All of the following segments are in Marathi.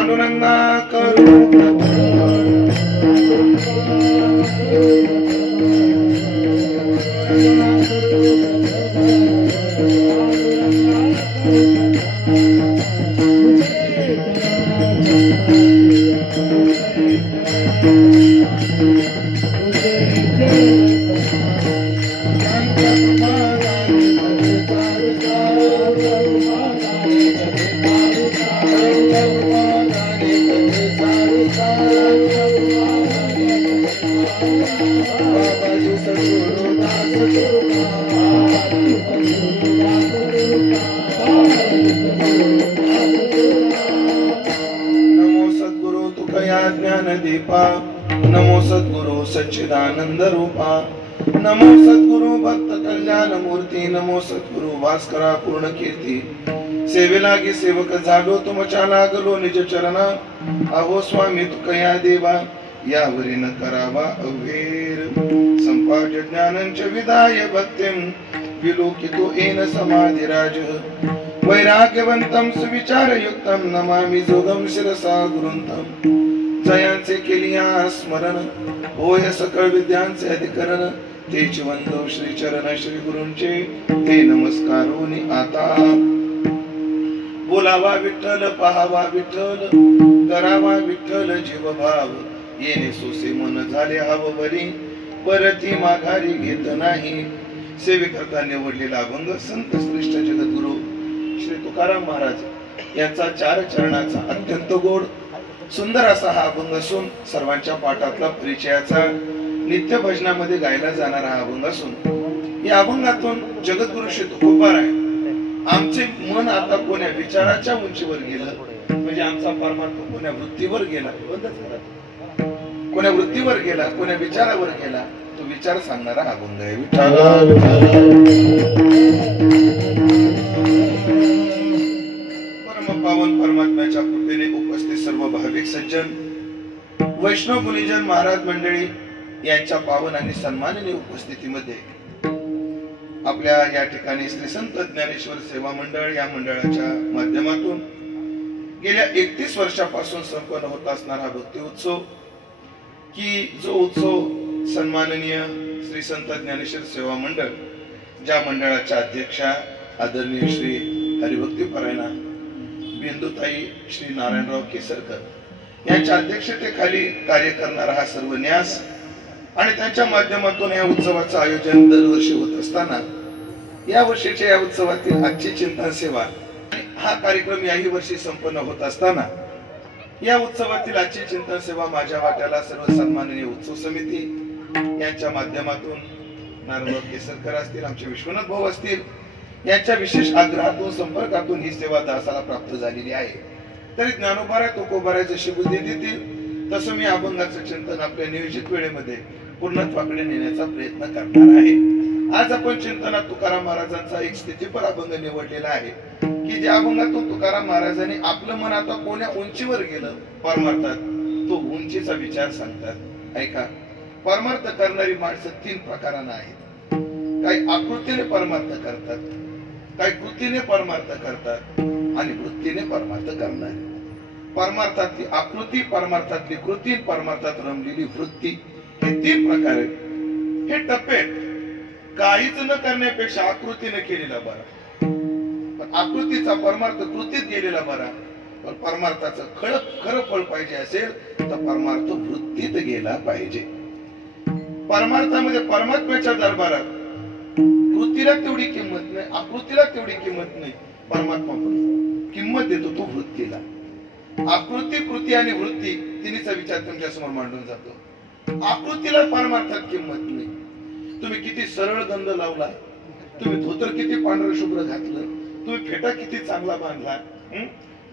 पांडुरंगा करू दीपा नमो सद्गुरु सच्चिदानंद रूपा नमो सद्गुरु भक्त कल्याण मूर्ती नमो सद्गुरु भास्करा पूर्ण कीर्ती सेवेलागी सेवक झालो तुमच्या लागलो निज चरणा अहो स्वामी तुकया देवा यावरी न करावा अवेर संपाज ज्ञानंच विदाय भक्तिम विलोकितो येन समाधिराज वैराग्यवंतम सुविचारयुक्तम नमामि जोगम शिरसा गुरुंतम जयांचे केलिया स्मरण होय सकळ विद्यांचे अधिकरण तेच वंदो श्री चरण श्री गुरूंचे ते नमस्कारोनी आता बोलावा विठ्ठल पहावा विठ्ठल करावा विठ्ठल जीव भाव येणे सोसे मन झाले हव बरी परती माघारी घेत नाही सेवेकरता निवडलेला अभंग संत श्रेष्ठ जगद्गुरु श्री तुकाराम महाराज यांचा 4 चरणाचा अत्यंत गोड सुंदर असा हा अभंग असून सर्वांच्या पाठातला परिचयाचा नित्य भजनामध्ये गायला जाणारा हा अभंग असून या अभंगातून जगद्गुरु श्री तुकोबाराय आमचे मन आता कोण्या विचाराच्या उंचीवर गेलं म्हणजे आमचा परमार्थ कोण्या वृत्तीवर गेला कोण्या वृत्तीवर गेला कोण्या विचारावर गेला तो विचार सांगणारा हा अभंग आहे परम पावन परमात्म्याच्या कृपेने उपस्थित सर्व भाविक सज्जन वैष्णव गुणीजन महाराज मंडळी यांच्या पावन आणि सन्माननीय उपस्थितीमध्ये आपल्या या ठिकाणी श्री संत ज्ञानेश्वर सेवा मंडळ या मंडळाच्या माध्यमातून गेल्या 31 वर्षापासून संपन्न होत असणारा भक्ती उत्सव की जो उत्सव सन्माननीय श्री संत ज्ञानेश्वर सेवा मंडळ ज्या मंडळाच्या अध्यक्षा आदरणीय श्री हरिभक्ती परायणा बिंदुताई श्री नारायणराव केसरकर यांच्या अध्यक्षतेखाली कार्य करणारा हा सर्व न्यास आणि त्यांच्या माध्यमातून या उत्सवाचं आयोजन दरवर्षी होत असताना या वर्षीच्या या उत्सवातील आजची चिंतन सेवा हा कार्यक्रम याही वर्षी संपन्न होत असताना या उत्सवातील आजची चिंतन सेवा माझ्या वाट्याला सर्व सन्माननीय उत्सव समिती यांच्या माध्यमातून नारायणराव केसरकर असतील आमचे विश्वनाथ भाऊ असतील यांच्या विशेष आग्रहातून संपर्कातून ही सेवा दासाला प्राप्त झालेली आहे तरी ज्ञानोबाराय तुकोबाराय जशी बुद्धी देतील तसं मी अभंगाचं चिंतन आपल्या नियोजित वेळेमध्ये पूर्णत्वाकडे नेण्याचा प्रयत्न करणार आहे आज आपण चिंतनात तुकाराम महाराजांचा एक स्थितीपर अभंग निवडलेला आहे की ज्या अभंगातून तुकाराम महाराजांनी आपलं मन आता कोण्या उंचीवर गेलं परमार्थात तो उंचीचा विचार सांगतात ऐका परमार्थ करणारी माणसं 3 प्रकारांना आहेत काही आकृतीने परमार्थ करतात काही कृतीने परमार्थ करतात आणि वृत्तीने परमार्थ करणारे परमार्थातली आकृती परमार्थातली कृती परमार्थात रमलेली वृत्ती हे 3 प्रकार आहेत हे टप्पे काहीच न करण्यापेक्षा आकृतीने केलेला बरा पण आकृतीचा परमार्थ कृतीत गेलेला बरा पण परमार्थाचं खरं फळ पाहिजे असेल तर परमार्थ वृत्तीत गेला पाहिजे परमार्थामध्ये परमात्म्याच्या दरबारात कृतीला तेवढी किंमत नाही आकृतीला तेवढी किंमत नाही परमात्मा किंमत देतो तो वृत्तीला आकृती कृती आणि वृत्ती तिन्हीचा विचार तुमच्या समोर मांडून जातो आकृतीला परमार्थात किंमत नाही तुम्ही किती सरळ गंध लावला तुम्ही धोतर किती पांढरं शुभ्र घातलं तुम्ही फेटा किती चांगला बांधला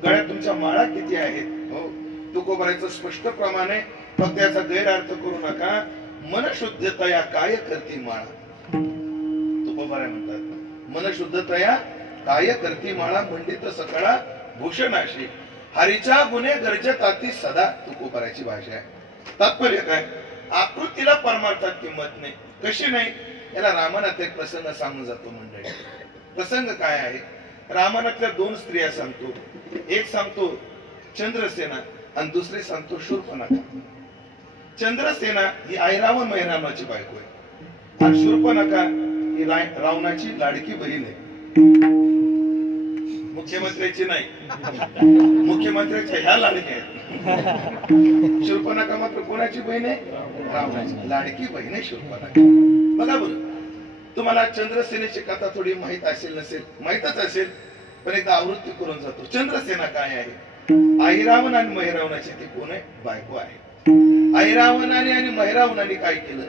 गळ्यात तुमच्या माळा किती आहेत हो तुकोबारायचं स्पष्ट प्रमाणे फक्त याचा गैरअर्थ करू नका मनशुद्धतया काय करती माळा तुकोबाराय म्हणतात मनशुद्धतया काय करती माळा मंडित सकळा भूषणाशी हरीच्या गुणे गरजेताती सदा तुकोबारायची भाषा आहे तात्पर्य काय आकृतीला परमार्थात किंमत नाही कशी नाही याला रामायणात एक प्रसंग सांगून जातो मंडळी प्रसंग काय आहे रामायणातल्या 2 स्त्रिया सांगतो एक सांगतो चंद्रसेना आणि दुसरी सांगतो शूर्पणखा. चंद्रसेना ही ऐरावण मैरावणाची बायको आहे आणि शूर्पणखा ही रावणाची लाडकी बहीण आहे. मुख्यमंत्र्याची नाही, मुख्यमंत्र्याच्या ह्या लाडक्या आहेत. शूर्पणखा मात्र कोणाची बहीण आहे? रावणाची लाडकी बहीण आहे शूर्पणखा. बघा बरं, तुम्हाला चंद्रसेनेची कथा थोडी माहित असेल नसेल, माहितच असेल, पण एकदा आवृत्ती करून जातो. चंद्रसेना काय आहे? ऐरावण आणि महिरावणाची ती कोण आहे? बायको आहे. ऐरावणाने आणि महिरावणाने काय केलं?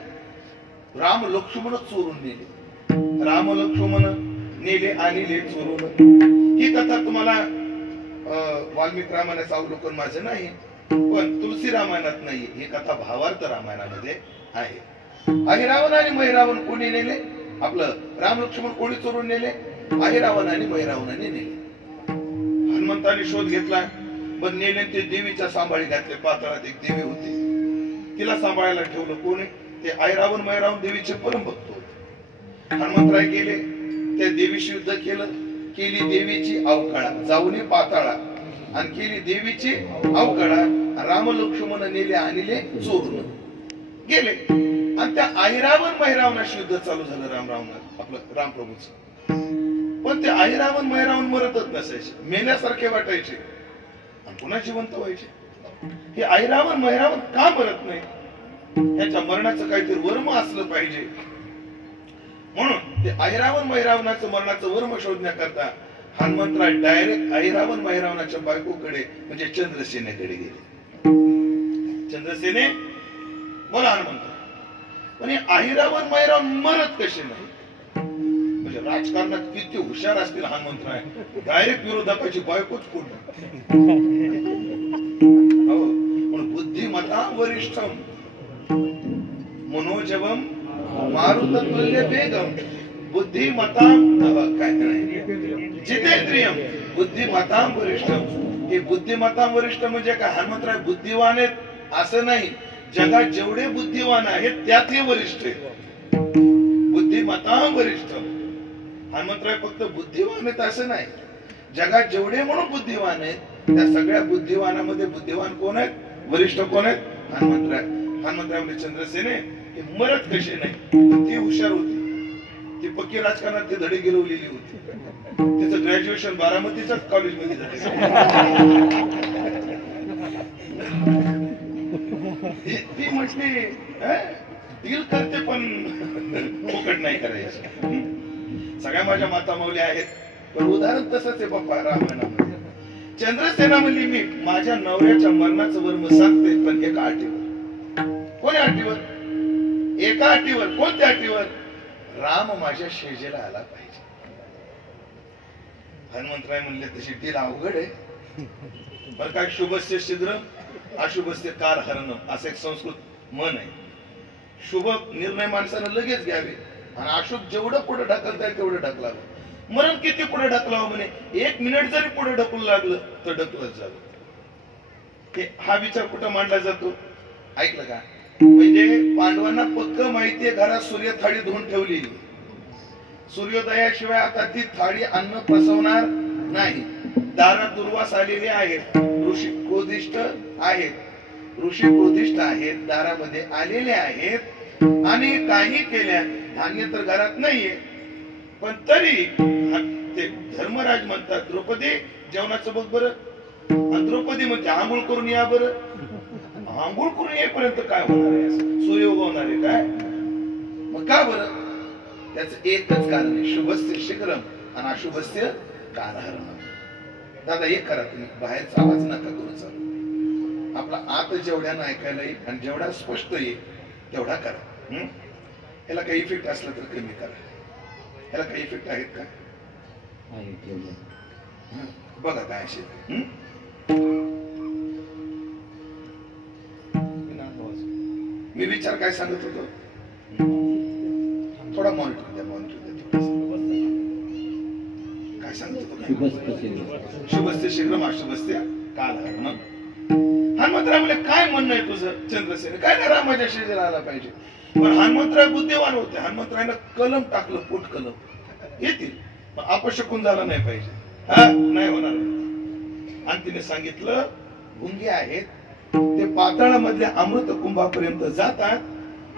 राम लक्ष्मण चोरून नेले. राम लक्ष्मण नेले आणले चोरून. ही कथा तुम्हाला वाल्मिक रामायणाचं अवलोकन माझं नाही, पण तुलसी रामायणात नाही. ही कथा भावार्थ रामायणामध्ये आहे. ऐरावण आणि महिरावण कोणी नेले? आपलं राम लक्ष्मण कोणी चोरून नेले? ऐरावण आणि महिरावणाने नेले. हनुमंताने शोध घेतला, पण नेले ते देवीच्या सांभाळी घातले. पाताळात एक देवी होती, तिला सांभाळायला ठेवलं. कोणी? ते ऐरावण महिरावण देवीचे परमभक्त होते. हनुमंतराय गेले, त्या देवीशी युद्ध केलं, केली देवीची अवकाळा, जाऊन पाताळा आणि केली देवीची अवकाळा. राम लक्ष्मण नेले आणले चोरून गेले आणि त्या ऐरावण महिरावणाशी युद्ध चालू झालं आपलं रामप्रभूच. पण ते ऐरावण महिरावण मरतच नसायचे, मेल्यासारखे वाटायचे आणि पुन्हा जिवंत व्हायचे. हे ऐरावण महिरावण का मरत नाही? त्याच्या मरणाचं काहीतरी वर्म असलं पाहिजे. म्हणून ते ऐरावण महिरावणाचं मरणाचं वर्म शोधण्याकरता हनुमंतराय डायरेक्ट ऐरावण महिरावणाच्या बायकोकडे म्हणजे चंद्रसेनेकडे गेले. चंद्रसेने, बोला हनुमंत, पण ऐरावण महिरावण मरत कसे नाही? म्हणजे राजकारणात किती हुशार असतील हनुमंतराय, डायरेक्ट विरोधकाची बायकोच फोडली. हो, पण बुद्धिमता वरिष्ठम मनोजवम मारुततुल्य वेगम बुद्धिमताम काय नाही जितेंद्रियम बुद्धिमताम वरिष्ठम. हे बुद्धिमताम वरिष्ठ म्हणजे काय? हनुमंतराय बुद्धिवान आहेत असं नाही, जगात जेवढे बुद्धिवान आहेत त्यात हे वरिष्ठ आहेत. बुद्धिमताम वरिष्ठ. हनुमंतराय फक्त बुद्धिवान आहेत असं नाही, जगात जेवढे म्हणून बुद्धिवान आहेत त्या सगळ्या बुद्धिवानामध्ये बुद्धिवान कोण आहेत? वरिष्ठ कोण आहेत? हनुमंतराय. हनुमंतराय म्हणजे चंद्रसेने हे मरत कसे नाही? ती हुशार होती, ती पक्की राजकारणात ते धडे गिरवलेली होती. तिचं ग्रॅज्युएशन बारामतीच्याच कॉलेजमध्ये झालं. ती म्हटली डील करते पण फुकट नाही करायचं. सगळ्या माझ्या माता माऊली आहेत, पण उदाहरण तसंच आहे बाप्पा रामायणामध्ये. चंद्रसेना म्हणली मी माझ्या नवऱ्याच्या मरणाचं वर्म सांगते, पण एका अटीवर. कोण्या अटीवर? एका अटीवर. कोणत्या अटीवर? राम माझ्या शेजेला आला पाहिजे. हनुमंतराय म्हणले तशी डील अवघड आहे, पण काय शुभस्य शीघ्र अशुभस्य कार हरण असं एक संस्कृत मन आहे. शुभ निर्णय माणसानं लगेच घ्यावे आणि अशुभ जेवढं पुढे ढकलता येईल तेवढं ढकलावं. मरण किती पुढे ढकलावं म्हणे? 1 मिनिट जरी पुढे ढकलू लागलं तर ढकलत जावं. हा विचार कुठं मांडला जातो? ऐकलं का? म्हणजे पांडवांना पक्क माहितीये घरात सूर्य थाळी धुवून ठेवली, सूर्योदयाशिवाय आता ती थाळी अन्न पसवणार नाही. दारात दुर्वास आलेले आहेत, ऋषी क्रोधिष्ठ आहेत, दारामध्ये आलेले आहेत आणि काही केल्या. धान्य तर घरात नाहीये, पण तरी ते धर्मराज म्हणतात द्रौपदी जेवणाचं बघ बरं. आणि द्रौपदी म्हणते आंघोळ करून या बरं. आंघोळ करून येईपर्यंत काय होणार आहे? सूर्य उगवणार आहे काय? मग का बरं? त्याच एकच कारण आहे, शुभस्य शीघ्रम आणि अशुभस्य कारहरणम. दादा एक करा, तुम्ही बाहेरचा आवाज नका करू चालू. आपला आत जेवढ्यानं ऐकायला येईल आणि जेवढा स्पष्ट येईल तेवढा करा. याला काही इफेक्ट असला तर कमी करा. याला काही इफेक्ट आहेत का? बघा काय असेल. मी विचार काय सांगत होतो? थोडा मॉनिटर द्या, काय सांगत होतो? शुभस्य शीघ्रम अशुभस्य कालहरणम. हनुमंतराय म्हणले काय म्हणणं आहे तुझं चंद्रसेन? काय नाही, रामाच्या शेजारी आला पाहिजे. पण हनुमंतराय बुद्धिवान होते. हनुमंतरायनं कलम टाकलं, पोट कलम येतील, पण अपशकुन झाला नाही पाहिजे. हा नाही होणार. आणि तिने सांगितलं भुंगे आहेत ते पाताळामधल्या अमृत कुंभापर्यंत जातात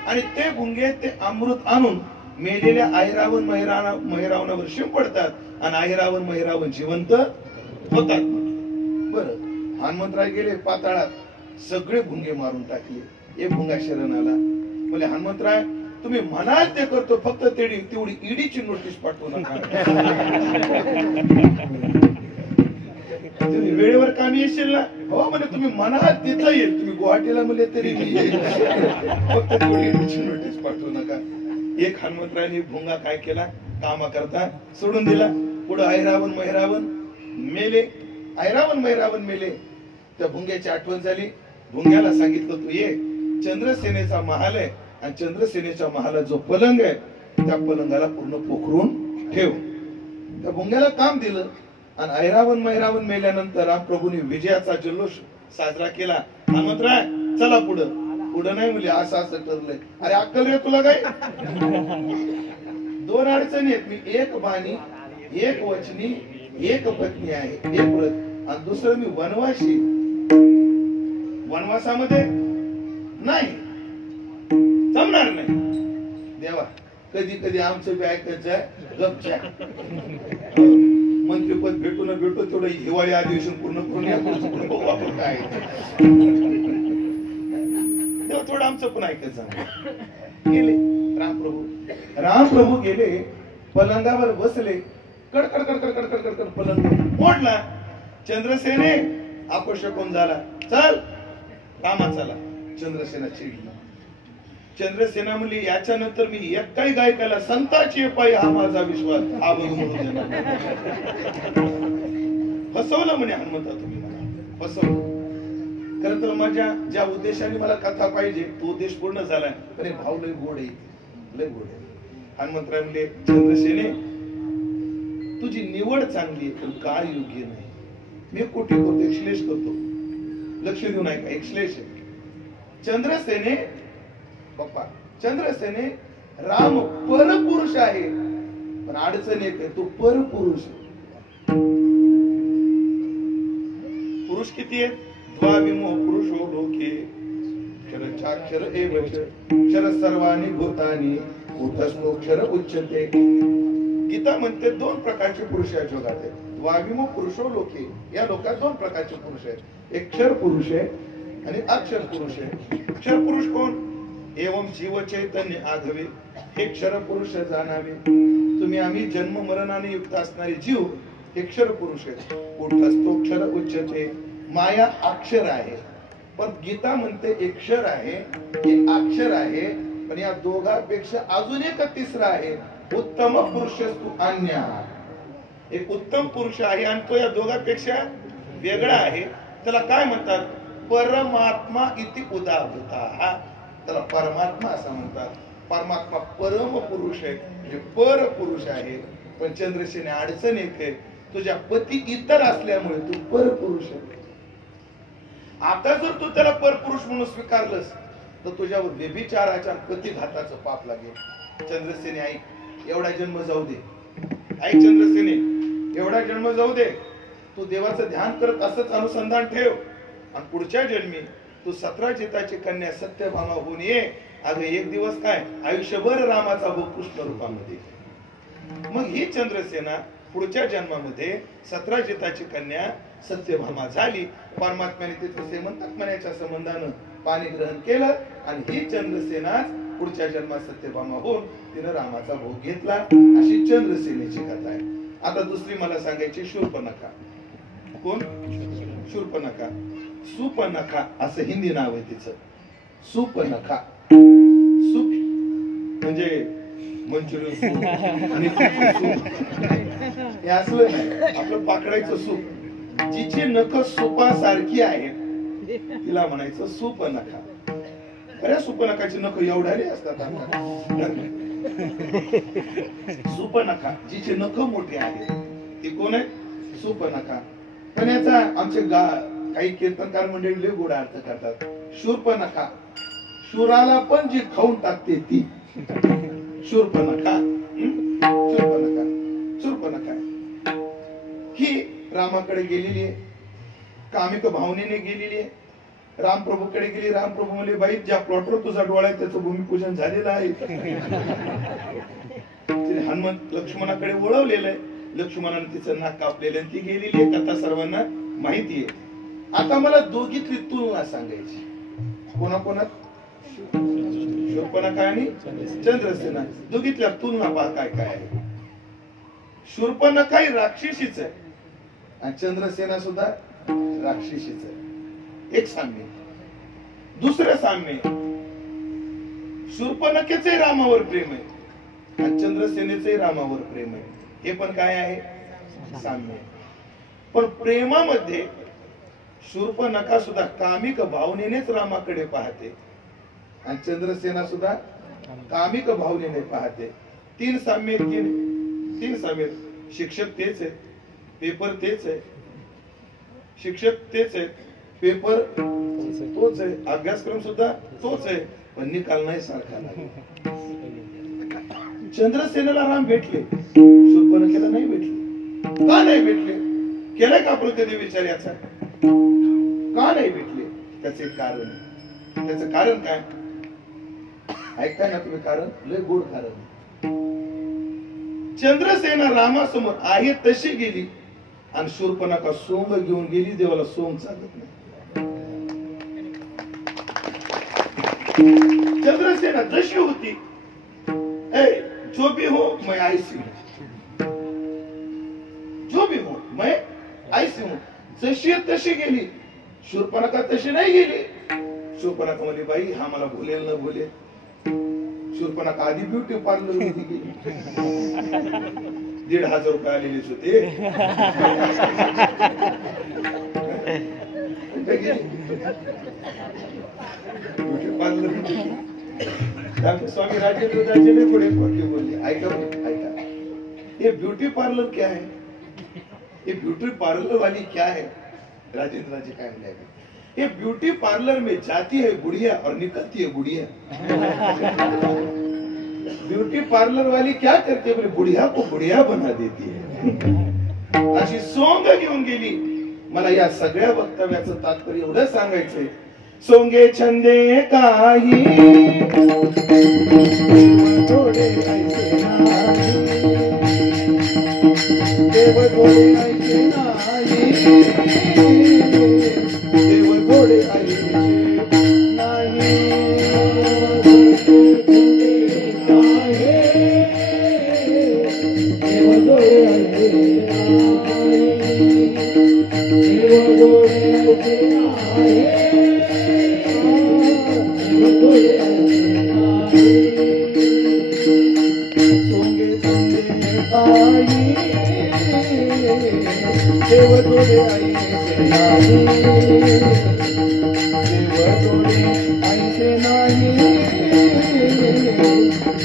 आणि ते भुंगे ते अमृत आणून मेलेल्या ऐरावण महिरावणावर शिंपडतात आणि ऐरावण महिरावण जिवंत होतात. बरं, हनुमंतराय गेले पाताळात, सगळे भुंगे मारून टाकले. एक भुंगा शरण आला, म्हणजे हनुमंतराय तुम्ही म्हणाल ते करतो, फक्त तेवढी ईडीची नोटीस पाठवू नका. तुम्ही वेळेवर कामी येशील ना? हो म्हणजे तुम्ही म्हणाल तिथं येईल, तुम्ही गुवाहाटीला म्हणले तरी मी येईल, फक्त तेवढी ईडीची नोटीस पाठवू नका. एक हनुमंतरायने भुंगा काय केला, कामा करता सोडून दिला. पुढे ऐरावण महिरावण मेले, ऐरावण महिरावण मेले. त्या भुंग्याची आठवण झाली. भुंग्याला सांगितलं, तू ये, चंद्रसेनेचा महाल आहे आणि चंद्रसेनेच्या महालात जो पलंग आहे त्या पलंगाला पूर्ण पोखरून ठेव. त्या भुंग्याला काम दिलं आणि ऐरावण महिरावण मेल्यानंतर रामप्रभूंनी विजयाचा जल्लोष साजरा केला. हनुमंतराय चला पुढं. पुढं नाही म्हणजे असं असं ठरलंय. अरे अक्कल रे तुला काय? दोन अडचणी आहेत, मी एक बाणी, एक वचनी, एक पत्नी आहे, एक व्रत, आणि दुसरं मी वनवासी. वनवासामध्ये नाही जमणार नाही. देवा कधी कधी आमचं बी ऐकत जाय गपच्या. मंत्रीपद भेटू न भेटू तेवढं हिवाळी अधिवेशन पूर्ण करून आपण काय तेव्हा थोडं आमचं पण ऐकत जा. गेले रामप्रभू गेले, पलंगावर बसले. कडकड कडकड कडकड कडकड पलंग मोडला. चंद्रसेने अपशकुन झाला, चल रामा चला. चंद्रसेना चिडली. चंद्रसेना म्हणली, याच्यानंतर मी एकटाही गायकाला संताची पायी हा माझा विश्वास हा फसवलं म्हणे हनुमंता, तुम्ही मला फसवलं. खरं तर माझ्या ज्या उद्देशाने मला कथा पाहिजे तो उद्देश पूर्ण झालाय. अरे भाऊ लय गोड आहे, लय गोड आहे. हनुमंतराय म्हणले, चंद्रसेने तुझी निवड चांगली आहे पण काळ योग्य नाही. मी कोटी करतो, एक श्लेष करतो, लक्ष देऊ नका, एक श्लेष आहे. चंद्रसेने पप्पा, चंद्रसेने राम परपुरुष आहे पण अडचण एक आहे, तो परपुरुष. पुरुष किती आहे? द्वाविमो पुरुषो लोके क्षरचाक्षर एवच क्षर सर्वाणि भूतानि भूतस्थोक्षर उच्यते. गीता म्हणते दोन प्रकारचे पुरुष या जगात आहेत. द्वाविमो पुरुषो लोके, या लोकात दोन प्रकारचे पुरुष आहेत. एक क्षर पुरुष आहे आणि अक्षर पुरुष आहे. क्षर पुरुष कोण? एवं जीव चैतन्य आघवे, हे क्षर पुरुष जाणावे. तुम्ही आम्ही जन्म मरणाने युक्त असणारे जीव हे क्षर पुरुष आहेत. कूटस्थोक्षर उच्यते, माया अक्षर आहे. पण गीता म्हणते एक क्षर आहे, एक अक्षर आहे, पण या दोघांपेक्षा अजून एक तिसरा आहे. उत्तम पुरुष तू अन्य, एक उत्तम पुरुष आहे आणि तो या दोघांपेक्षा वेगळा आहे. त्याला काय म्हणतात? परमात्मा इति उदाहृता. त्याला परमात्मा असं म्हणतात. परमात्मा परम पुरुष आहे, म्हणजे पर पुरुष आहे. पण चंद्रसेने अडचण एक आहे, तुझ्या पती इतर असल्यामुळे तू पर पुरुष आहे. आता जर तू त्याला परपुरुष म्हणून स्वीकारलंस तर तुझ्यावर व्यभिचाराच्या प्रतिघाताचं पाप लागेल. चंद्रसेने ऐक, एवढा जन्म जाऊ दे. ऐक चंद्रसेने, एवढा जन्म जाऊ दे. तू देवाचं ध्यान करत असंच अनुसंधान ठेव आणि पुढच्या जन्मी तू 17 चिताची कन्या सत्यभामा होऊन ये. अगं एक दिवस काय, आयुष्यभर रामाचा भाऊ कृष्ण रूपामध्ये. मग ही चंद्रसेना पुढच्या जन्मामध्ये 17 चिताची कन्या सत्यभामा झाली. परमात्म्याने तिचं सेमंतकपणाच्या संबंधानं पाणी ग्रहण केलं आणि ही चंद्रसेना पुढच्या जन्मात सत्यभामा होऊन तिनं रामाचा भोग घेतला. अशी चंद्रसेनेची कथा आहे. आता दुसरी मला सांगायची शूर्पणखा. कोण? शूर्पणखा. सुपनखा असं हिंदी नाव आहे तिचं. सुपनखा. सूप म्हणजे मंचुरियन सूप आणि हे असलं नाही, आपलं पाकडायचं सूप. जिची नख सुपासारखी आहेत तिला म्हणायचं सुपनखा. खऱ्या सुपनखाची नख एवढ्याने असतात. सुपनखा जिची नख मोठी आहेत ती कोण आहे? सुपनखा. पण याचा आमचे काही कीर्तनकार मंडळी लय गोड अर्थ करतात. शूर्पणखा, शूराला पण जी खाऊन टाकते ती शूर्पणखा. शूर्पणखा ही रामाकडे गेलेली आहे. कामिक भावनेने गेलेली आहे. रामप्रभूकडे गेली. रामप्रभू म्हणले, बाई ज्या प्लॉटवर तुझा डोळा आहे त्याचं भूमिपूजन झालेलं आहे. तिने हनुमंत लक्ष्मणाकडे वळवलेलं आहे. लक्ष्मणाने तिचं नाक कापलेलं आहे. ती गेलेली आहे. कथा सर्वांना माहिती आहे. आता मला दोघीतली तुलना सांगायची. कोणाकोणात? शूर्पणखा आणि चंद्रसेना. दोघीतल्या तुलना पहा काय काय आहे. शूर्पणखा ही राक्षसीच आहे आणि चंद्रसेना सुद्धा राक्षसीच आहे. एक साम्य. दुसरं साम्य, शूर्पणखेचे रामावर प्रेम आहे आणि चंद्रसेनेचे रामावर प्रेम आहे. हे पण काय आहे? साम्य. पण प्रेमामध्ये शूर्पणखा सुद्धा कामिक भावनेनेच रामाकडे पाहते आणि चंद्रसेना सुद्धा कामिक भावनेने पाहते. तीन साम्य. तीन साम्य. शिक्षक तेच आहे, पेपर तेच आहे. शिक्षक तेच आहे, पेपर तोच आहे, अभ्यासक्रम सुद्धा तोच आहे, पण निकाल नाही सारखा नाही. चंद्रसेनेला राम भेटले, शूर्पणखेला नाही भेटले. का नाही भेटले? केलाय का आपण कधी विचार याचा? का नाही भेटले? त्याचे कारण. त्याचं कारण काय? ऐकताय ना तुम्ही? कारण लय गोड कारण. चंद्रसेना रामासमोर आहे तशी गेली आणि शूर्पणखा सोंग घेऊन गेली. देवाला सोंग चालत नाही. चंद्रसेना जशी होती, जो भी हो मैं ऐसी हूं, जो भी हो मैं ऐसी हूं, जशी तशी गेली. शूर्पणखा तशी नाही गेली. शूर्पणखा म्हणली, बाई हा मला बोलेल न बोले. शूर्पणखा आधी ब्युटी पार्लर मध्ये गेली. 1,500 रुपये आलेलेच होते. Beauty parlour. स्वामी राजेंद्र दाजीने पुढे बोलले, ऐका ऐका, ये ब्यूटी पार्लर क्या है? ये ब्यूटी पार्लर वाली क्या है? राजेंद्र जी काय म्हणाले, ये ब्यूटी पार्लर में जाती है बुढ़िया और निकलती है बुढ़िया. ब्यूटी पार्लर वाली क्या करते है? बोले बुढ़िया को बुढ़िया बना देती है. अशी सोंग घेऊन गेली. मला या सगळ्या वक्तव्याचं तात्पर्य एवढं सांगायचंय, सोंगे छंदे काही थोडे ऐसे नाही, देव थोडे ऐसे नाही, देव थोडे ऐसे नाही.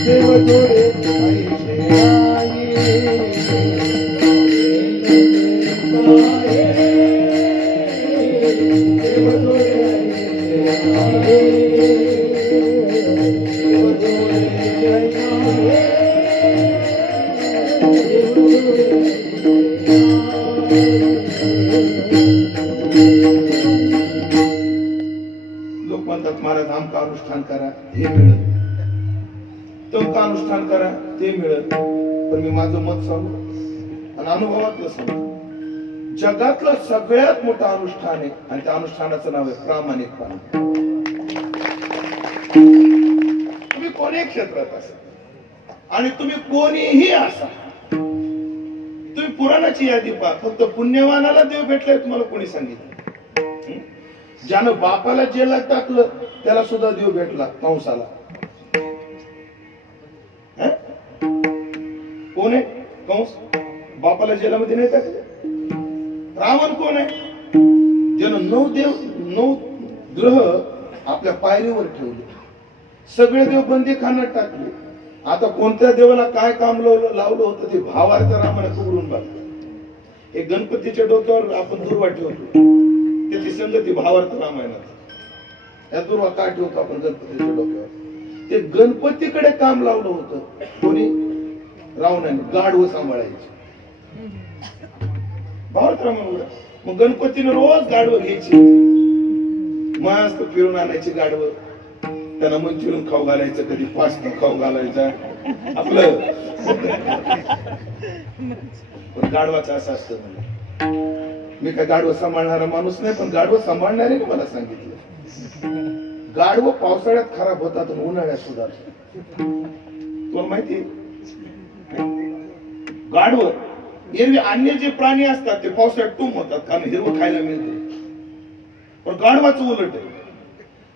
देव थोडे ऐसे महाराज आमका अनुष्ठान करा हे मिळत, तमका अनुष्ठान करा ते मिळत. पण मी माझं मत सांगू आणि अनुभवातलं सांगू. जगातलं सगळ्यात मोठं अनुष्ठान आहे आणि त्या अनुष्ठानाचं नाव आहे प्रामाणिकपणा. तुम्ही कोणी क्षेत्रात असा आणि तुम्ही कोणीही असा, तुम्ही पुराणाची यादी पहा. फक्त पुण्यवानाला देव भेटलाय तुम्हाला कोणी सांगितलं? ज्यानं बापाला जेलात टाकलं त्याला सुद्धा देव भेटला कंसाला. कोण आहे कंस? बापाला जेलामध्ये नाही टाकलं. रावण कोण आहे? ज्यानं 9 ग्रह आपल्या पायरीवर ठेवले. सगळे देव बंदीखान्यात टाकले. आता कोणत्या देवाला काय काम लावलं होतं ते भावार्थ रामाने उघडून बघलं. हे गणपतीच्या डोक्यावर आपण दुर्वा ठेवतो, त्याची संगती भावार्थ रामायणात. या दुर्वा काय ठेवतो आपण गणपतीच्या डोक्यावर? ते गणपतीकडे काम लावलं होतं कोणी? रावणाने. गाढवं सांभाळायचे. भावार्थ रामायण. मग गणपतीने रोज गाडवं घ्यायची, मस्त फिरून आणायची गाडवं, त्यांना मंचुरियन खाऊ घालायचं, कधी पास्ता खाऊ घालायचा आपलं. पण गाडवाचं असं असतं, मी काय गाडवं सांभाळणारा माणूस नाही, पण गाडवं सांभाळणारे मला सांगितलं, गाडवं पावसाळ्यात खराब होतात आणि उन्हाळ्यात सुधारतात. तुम्हाला माहिती, गाढवं एरवी अन्य जे प्राणी असतात ते पावसाळ्यात टूम होतात, कारण हिरवं खायला मिळतं. पण गाढवाचं उलट आहे,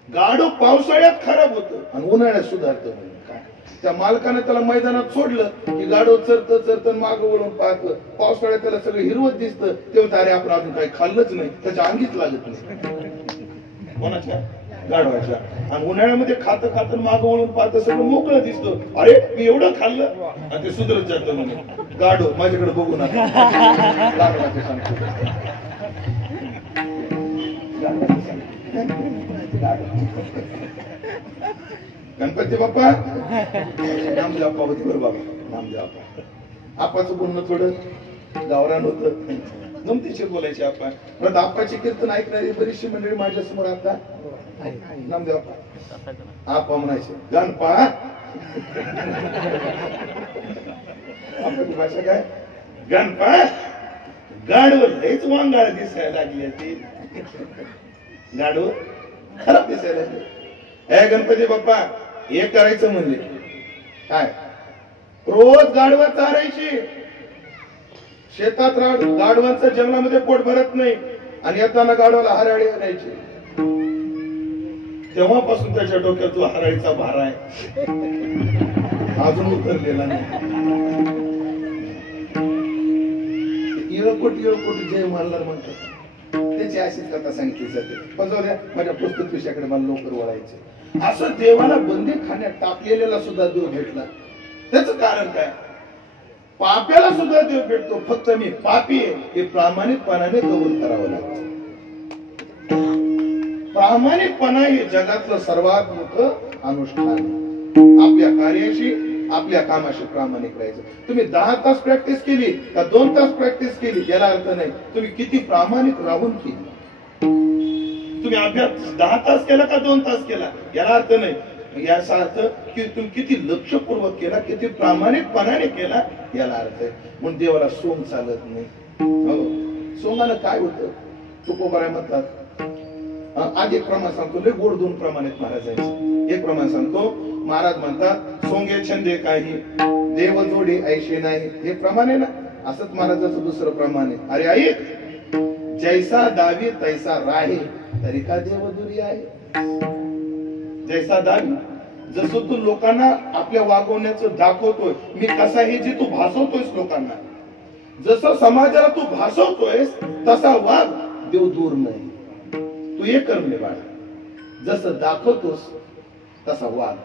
गाढव पावसाळ्यात खराब होतं आणि उन्हाळ्यात सुधारतं. काय त्या मालकाने त्याला मैदानात सोडलं की गाढव चरत माग वळून पाहतं, पावसाळ्यात त्याला सगळं हिरवत दिसतं, तेव्हा अरे आपण अजून काही खाल्लंच नाही, त्याच्या अंगीच लागत नाही. कोणाच्या? गाढवाच्या. आणि उन्हाळ्यामध्ये खात खात माग वळून पाहतं, सगळं मोकळं दिसतं, अरे मी एवढं खाल्लं, आणि ते सुधरत जातं म्हणून. गाढव माझ्याकडे बघू नका, गाढवाचे सांगतो. गणपती बाप्पा, नामदेव बाप्पा होते बरं बाबा, नामदेव बाप्पा. आपाचं बोलणं थोडं गावरान होतं, गमतीशीर बोलायचे आपण. परत आप्पाची कीर्तन ऐकणारी बरीचशी मंडळी माझ्या समोर आता नामदेव बाप्पा आपा म्हणायचे, गणपा. आपली भाषा काय? गणपा. गाडव लयच वांगाळ दिसायला लागली ती, गाडव खराब दिसायला लागली. हे गणपती बाप्पा, हे करायचं म्हणजे काय, रोज गाडवा चारायची, शेतात गाडवांचं जंगलामध्ये पोट भरत नाही, आणि येताना गाडवाला हराळी आणायची. तेव्हापासून त्याच्या डोक्यात जो हराळीचा भार आहे अजून उतरलेला नाही. येळकोट जय मल्हार म्हणतात, त्याची अशीच कथा सांगितली जाते. पण जाऊ द्या, माझ्या पुस्तक विषयाकडे मला लवकर वळायचे. असं देवाला बंदी खाण्यात टाकलेला सुद्धा देव भेटला. त्याच कारण काय, पाप्याला सुद्धा देव भेटतो, फक्त मी पापी आहे हे प्रामाणिकपणाने कबूल करावं लागतं. प्रामाणिकपणा हे जगातलं सर्वात मोठं अनुष्ठान. आपल्या कार्याशी, आपल्या कामाशी प्रामाणिक राहायचं. तुम्ही 10 तास प्रॅक्टिस केली का 2 तास प्रॅक्टिस केली याला अर्थ नाही, तुम्ही किती प्रामाणिक राहून केली. तुम्ही अभ्यास 10 तास केला का 2 तास केला याला अर्थ नाही, याचा अर्थ की तुम्ही किती लक्षपूर्वक केला, किती प्रामाणिकपणाने केला याला अर्थ आहे. म्हणून देवाला सोंग चालत नाही. हो, सोंगानं काय होतं, तुकोबाराय म्हणतात. आज एक प्रमाण सांगतो, लय गोड 2 प्रमाण आहेत महाराजांचे. एक प्रमाण सांगतो, महाराज म्हणतात, सोंगे छंदे काही देव जोडी ऐशे नाही. हे प्रमाण आहे ना, असंच महाराजाचं दुसरं प्रमाण आहे. अरे ऐक, जैसा दावी तैसा राही, तरी का देव दुरी आहे. जैसा दावी, जसं तू लोकांना आपल्या वागवण्याचं दाखवतोय, मी कसा हे जे तू भासवतोयस लोकांना, जसं समाजाला तू भासवतोयस तसा वाग, देव दूर नाही. तू हे कर्म बाळा, जसं दाखवतोस तसा वाग.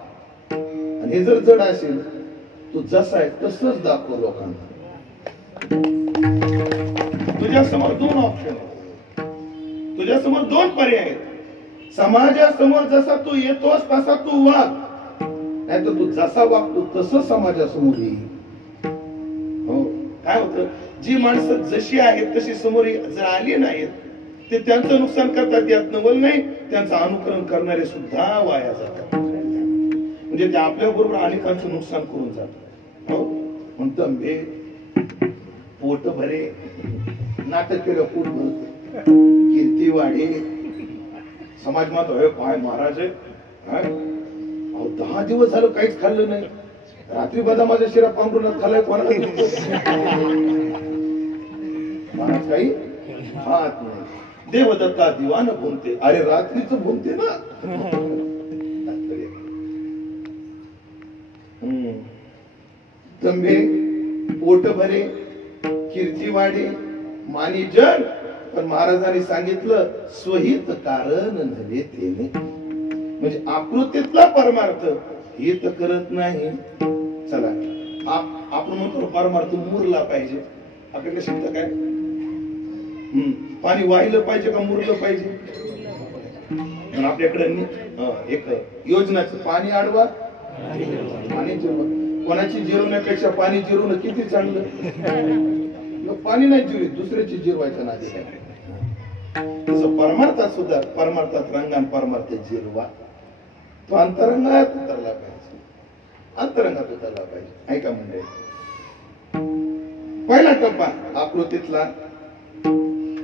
आणि हे जर जड असेल, तू जसा आहे तसंच दाखव लोकांना. तुझ्या समोर 2 ऑप्शन आहेत, तुझ्या समोर 2 पर्याय आहेत. समाजासमोर जसा तू येतोस तसा तू वाग, नाहीतर तू जसा वागतो तसं समाजासमोर येईल. हो, काय होतं, जी माणसं जशी आहेत तशी समोर जर आली नाहीत, ते त्यांचं नुकसान करतात. यात नवल नाही, त्यांचं अनुकरण करणारे सुद्धा वाया जातात. म्हणजे ते आपल्या बरोबर अनेकांचं नुकसान करून जातात. हो, म्हणतं बे पोट भरे, नाटक केलं पोट भरत, कीर्ती वाढे, समाज मात्र काय महाराज आहे, 10 दिवस झालं काहीच खाल्लं नाही, रात्री बदामाचा शिरा पांघरूनात खाल्लाय, कोणाला महाराज काही खात नाही. देवदत्ता दिवान भुनते, अरे रात्रीच भुनते ना. तंबे पोट भरे, कीर्ती वाढे, मानी जन. पण महाराजांनी सांगितलं, स्वहित कारण नव्हे तेने, म्हणजे आकृतीतला परमार्थ हित करत नाही. चला, आपण म्हणतो परमार्थ मुरला पाहिजे. आपल्याकडे शब्द काय, पाणी वाहिलं पाहिजे का मुरलं पाहिजे. आपल्याकडे एक योजनाचं पाणी अडवा, पाणी जिरवा. कोणाची जिरवण्यापेक्षा पाणी जिरवणं किती चांगलं. पाणी नाही जिरत, दुसऱ्याची जिरवायचं नादी. तसं परमार्थात सुद्धा, परमार्थात रंगान परमार्थात जिरवा, तो अंतरंगात उतरला पाहिजे, अंतरंगात उतरला पाहिजे. ऐका म्हणजे पहिला टप्पा आकृतीतला,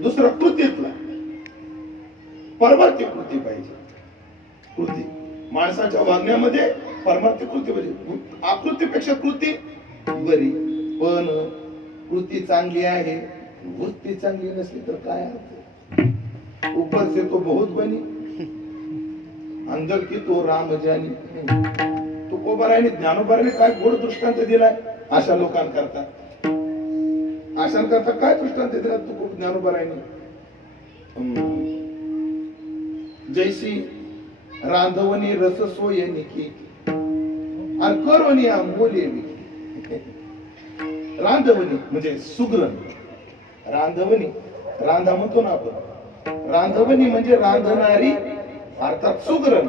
दुसरा कृतीतला. परमार्थी कृती पाहिजे. कृती माणसाच्या वागण्यामध्ये परमार्थी कृती पाहिजे. आकृतीपेक्षा कृती बरी, पण कृती चांगली आहे, वृत्ती चांगली नसली तर काय अर्थ. ऊपर से तो बहुत बनी, अंदर की तो राम जानी. तुकोबाराने ज्ञानोबाराने काय गोड दृष्टांत दिलाय अशा लोकांकरता. अशांकरता काय दृष्टांत दिला तुकोब ज्ञानोबाराने. जैसी रांधवणी रस सोय निकी आणि करोनी आंबोले निकी. रांधवणी म्हणजे सुग्रण. रांधवणी, रांधा म्हणतो ना आपण, रांधवणी म्हणजे रांधणारी अर्थात सुग्रण.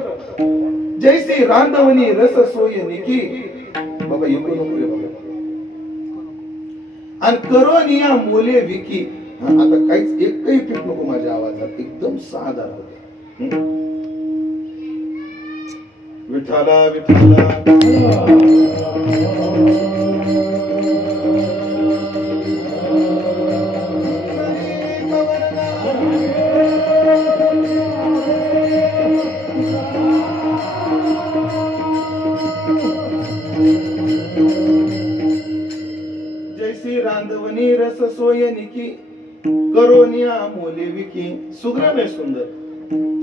जैसी रांधवणी रस सोय निकी. बाबा येऊ नको रे बाबा. आणि करोनिया मोले विकी. आता काहीच एकही पीठ नको माझ्या आवाजात, एकदम साधा होते. विठाला विठाला जैसी रांधवणी रस सोय निकी करोनिया मोले विकी. सुग्रण आहे, सुंदर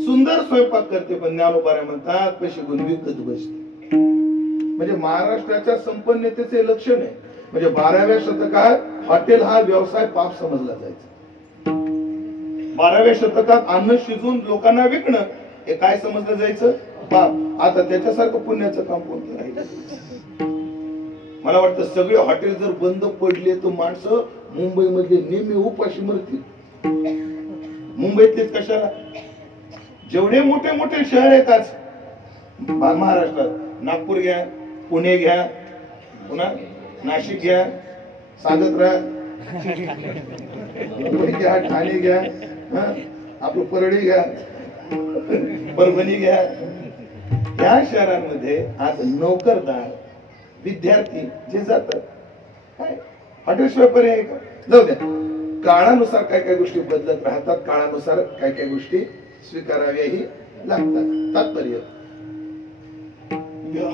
सुंदर स्वयंपाक करते, पण ज्ञानोबाराय म्हणतात पैसे गुण विकत बसते. म्हणजे महाराष्ट्राच्या संपन्नतेचे लक्षण आहे. म्हणजे 12व्या शतकात हॉटेल हा व्यवसाय पाप समजला जायचा. 12व्या शतकात अन्न शिजून लोकांना विकणं हे काय समजलं जायचं, पाप. आता त्याच्यासारखं पुण्याचं काम कोणतं राहिलं. मला वाटतं सगळे हॉटेल जर बंद पडले तर माणसं मुंबईमधले नेहमी उपाशी मरतील. मुंबईतलेच कशाला, जेवढे मोठे मोठे शहर आहेत आज महाराष्ट्रात, नागपूर घ्या, पुणे घ्या, पुन्हा नाशिक घ्या, सागत्रा मुंबई घ्या, ठाणे घ्या, आपलं परळी घ्या, परभणी घ्या. या शहरांमध्ये आज नोकरदार विद्यार्थी जे जातात, काय हॉटेलशिवाय पर्याय का. जाऊ द्या, काळानुसार काय काय गोष्टी बदलत राहतात, काळानुसार काय काय गोष्टी स्वीकाराव्याही लागतात. तात्पर्य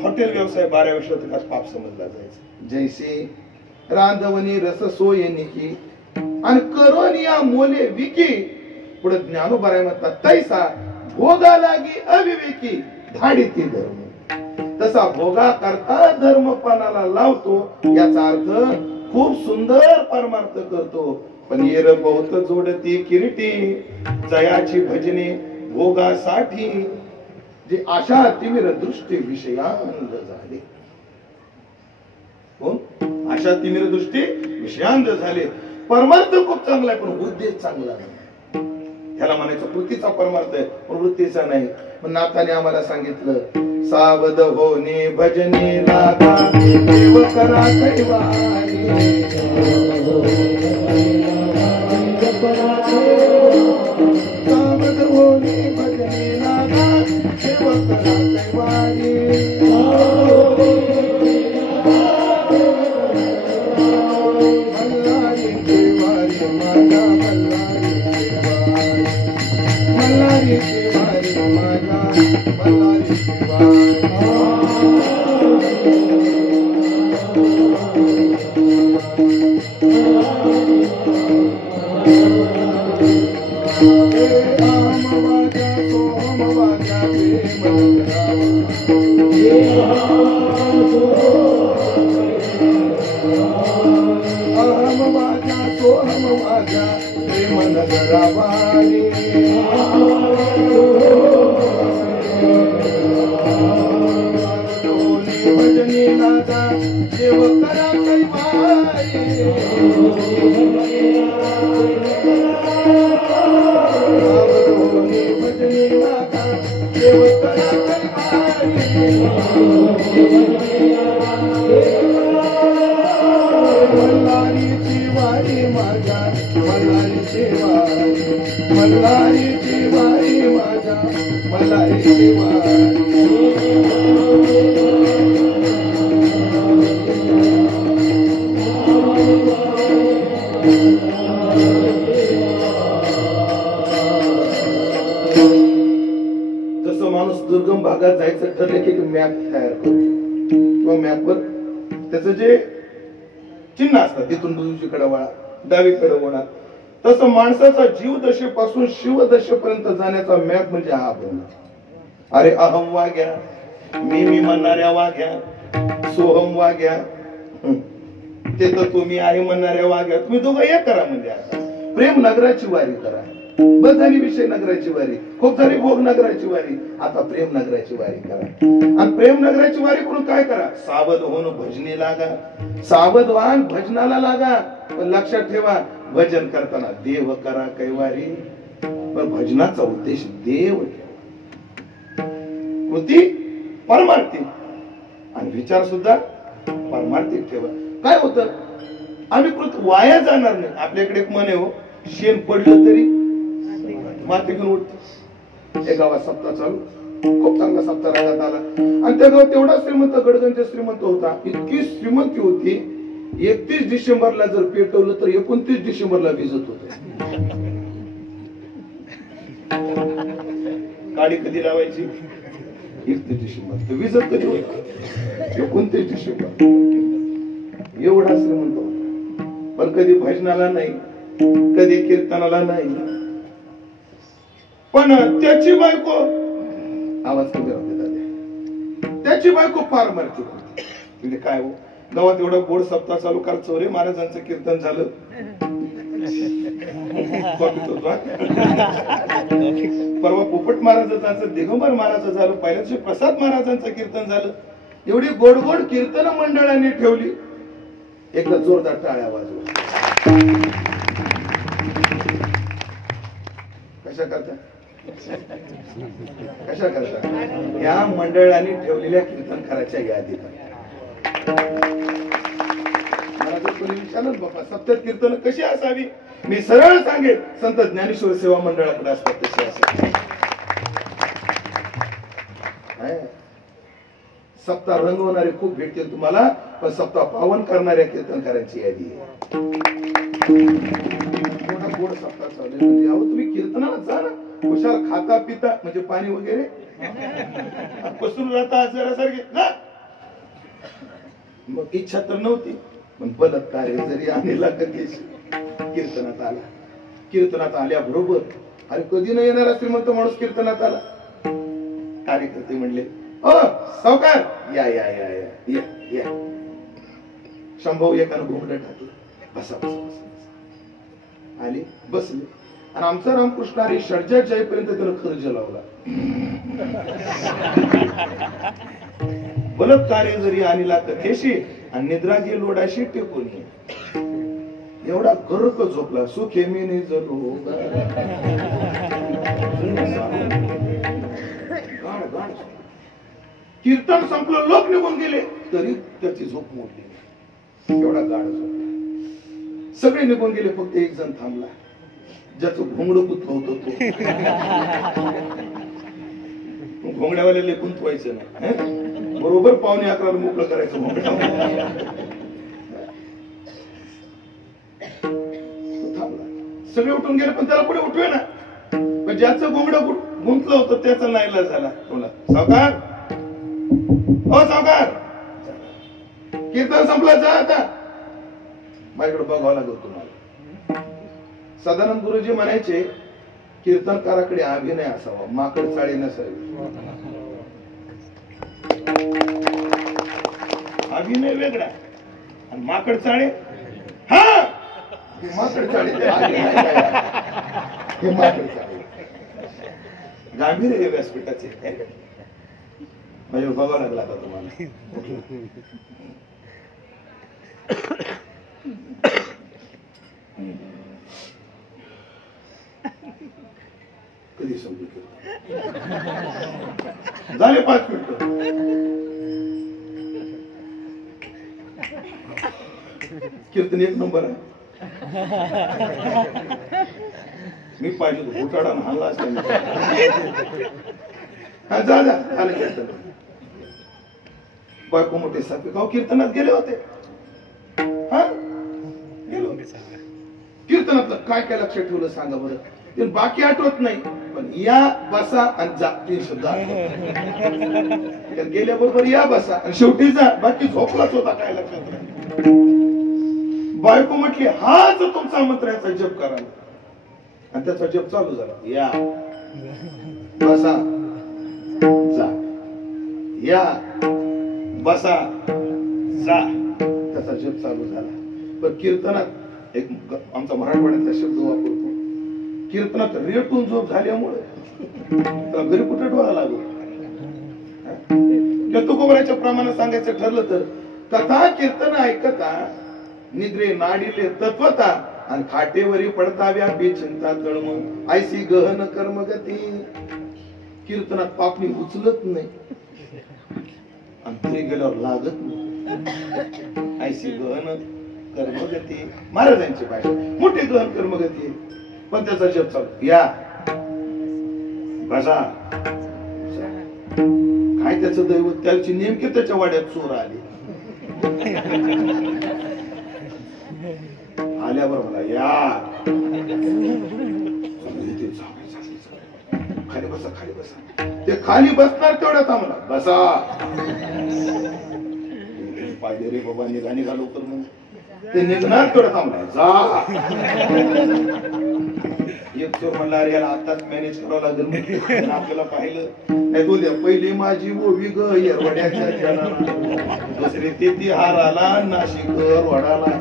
हॉटेल व्यवसाय 12व्या शतकात पाप समजला जायचा. जैसे रांधवणी रस सोय निकी आणि करोनिया मोले विकी. पुढे ज्ञानोबाराय म्हणतात तैसा भोगा लागी अविवेकी धाडिती धर्म. तसा भोगा करता धर्मपणाला लावतो, याचा अर्थ खूप सुंदर परमार्थ करतो, पण येर बहुत जोडती किरीटी जयाची भजने भोगासाठी. जे आशा तिमिर दृष्टी विषयांध झाले. कोण आशा तिमिर दृष्टी विषयांध झाले. परमार्थ खूप चांगला आहे, पण उद्देश चांगला नाही. त्याला म्हणायचं कृतीचा परमार्थ आहे, प्रवृत्तीचा नाही. पण नाथाने आम्हाला सांगितलं, सावध होणे भजने लागा देव करा कैवारी. सावध होणे भजने लागा देव करा कैवारी. मल्हारी देवारी माझा मल्हारी देवारी माझा मल्हारी देवारी. भजनी नादा देव करा मल्हारी वारी माझ्या मल्हारीची वारी मल्हारीची वारी माझ्या मल्हारीची वारी जसं माणूस दुर्गम भागात जायचं ठरले की मॅप तयार करतो किंवा मॅपवर त्याचं जे चिन्ह असतात तिथून उजवीकडे वळा डावीकडे वळा तसं माणसाचा जीव दशेपासून शिव दशेपर्यंत जाण्याचा मॅप म्हणजे हा बनला. अरे अहम वाग्या मी म्हणणाऱ्या वाग्या सोहम वाग्या ते तर तुम्ही आहे म्हणणाऱ्या वाग्या तुम्ही दोघं एक करा म्हणजे आता प्रेम नगराची वारी करा. बस झाली विषय नगराची वारी खूप झाली भोग नगराची वारी आता प्रेम नगराची वारी करा. आणि प्रेम नगराची वारी करून काय करा सावध होऊन भजनी लागा सावधवान भजनाला लागा. पण लक्षात ठेवा भजन करताना देव करा कैवारी पण भजनाचा उद्देश देव ठेवा. कृती परमार्थिक आणि विचार सुद्धा परमार्थिक ठेवा. काय होतं आम्ही कृत वाया जाणार नाही. आपल्याकडे एक म्हणे हो शेण पडलं तरी माती घेऊन उठतो. एक गावात सप्ताह चालू खूप चांगला सप्ताह राहण्यात आला आणि त्या गावात तेवढा श्रीमंत गडगंज श्रीमंत होता. इतकी श्रीमंती होती 31 डिसेंबरला जर पेटवलं तर 29 डिसेंबरला विजत होत. गाडी कधी लावायची 31 डिसेंबर विजत कधी होत 29 डिसेंबर. एवढा श्रीमंत होता पण कधी भजनाला नाही कधी कीर्तनाला नाही. पण त्याची बायको आवाज कमी राहते त्याची बायको फार मारती होती. म्हणजे काय हो गावात एवढा गोड सप्ताह चालू काल चौरे महाराजांचं कीर्तन झालं. परवा पोपट महाराजांचं दिगंबर महाराज झालं पहिल्या दिवशी प्रसाद महाराजांचं कीर्तन झालं. एवढी गोड गोड कीर्तन मंडळांनी ठेवली. एकदा जोरदार टाळ्या वाजवल्या. कशा करता कशा करता या मंडळांनी ठेवलेल्या कीर्तनकाराच्या यादीत मला जर कोणी विचारलं बाबा सप्ताह कीर्तन कशी असावी मी सरळ सांगेन संत ज्ञानेश्वर सेवा मंडळाकडे असतात तशी असावी. सप्ताह रंगवणारे खूप भेटतील तुम्हाला पण सप्ताह पावन करणाऱ्या कीर्तनकारांची यादी आहे. गोड सप्ताह चालू म्हणजे अहो तुम्ही कीर्तनाला जा ना खुशाल खाता पिता म्हणजे पाणी वगैरे पसरून राहता जरासारखे ना. मग इच्छा तर नव्हती पण बलात्कार जरी आणला कधीच कीर्तनात आला. कीर्तनात आल्याबरोबर अरे कधी नाही येणारा श्रीमंत माणूस कीर्तनात आला. कार्यकर्ते म्हणले ओ सावकार या या या या या. शंभू एकानं घुमलं टाकलं बसा बसा बसा. आले बसले आणि आमचा रामकृष्ण हरी षडजा जाईपर्यंत त्यानं खर्च लावला. बलात्कार्य जरी आणला कथेशी आणि निद्रा गे लोडाशी टेकून एवढा गर्क झोपला सुखे मेने जलो. कीर्तन संपलं लोक निघून गेले तरी त्याची झोप मोडली. एवढा गाढ झोपला. सगळे निघून गेले फक्त एक जण थांबला ज्याचं घोंगडं कुतलं होतं तो. घोंगड्यावाल्याला कुंतवायचं नाही बरोबर 11:15 मोकळं करायचं घोंगड्या. सगळे उठून गेले पण त्याला पुढे उठवे ना. पण ज्याचं घोंगडं गुंतलं होतं त्याचा नाईलाज झाला. बोला सावकार ओ सावकार कीर्तन संपलं जा आता. माझ्याकडे बघावं लागलं तुम्हाला. सदानंद गुरुजी म्हणायचे कीर्तनकाराकडे अभिनय असावा माकड चाळे नसावी. अभिनय वेगळा आणि माकड चाळे हा माकड चाळे माकड चाळे गांभीर्य हे व्यासपीठाचे माझ्यावर बघावं लागला आता तुम्हाला. कधी समजू झाले 5 मिनिट. कीर्तन एक नंबर आहे. मी पाहिजे घोटाळा हल्ला असता. हा जा जा आलं कीर्तन. बायको मोठे सारखे गाव कीर्तनात गेले होते. हा गेलो कीर्तनात काय काय लक्षात ठेवलं सांगा बरं. ते बाकी आठवत नाही पण या बसा आणि जा तीन शब्द गेल्याबरोबर या बसा आणि शेवटी जा. बाकी झोपलाच होता काय लक्षात नाही. बायको म्हटली हाच तुमचा मंत्र्याचा जप करा आणि त्याचा जप चालू झाला. या बसा जा या बसा जा त्याचा जप चालू झाला. पण कीर्तनात एक आमचा मराठवाड्यातला शब्द वापरतो. कीर्तनात रेटून झोप झाल्यामुळे घरी कुठे डोळा लागू. तुकोबराच्या प्रमाणे सांगायचं ठरलं तर कथा कीर्तन ऐकता निद्रे नाडीले तत्वता आणि खाटेवरी पडता व्यापी चिंता तळम ऐसी गहन कर्मगती. कीर्तनात पापणी उचलत नाही आणि तरी गेल्यावर लागत नाही. ऐसी गहन कर्मगती महाराजांची भाषा. मोठी गहन कर्मगती पण त्याचा जप चालू. या बसा काय त्याचं दैवत. त्याची नेमके त्याच्या वाड्यात चोर आले. आल्यावर मला या खाली बसा खाली बसा. ते खाली बसणार तेवढ्या थांबला. बसा पाहिजे रे बाबा निघा लवकर म्हणून ते निघणार तेवढ्या थांबला. जा एक चोर म्हणला अरे याला आताच मॅनेज करावं लागेल. आपल्याला पाहिलं नाही तो द्या पहिली माझी ओवी ग येरवड्याच्या जनाला दुसरी ते हाराला नाशिक वडाला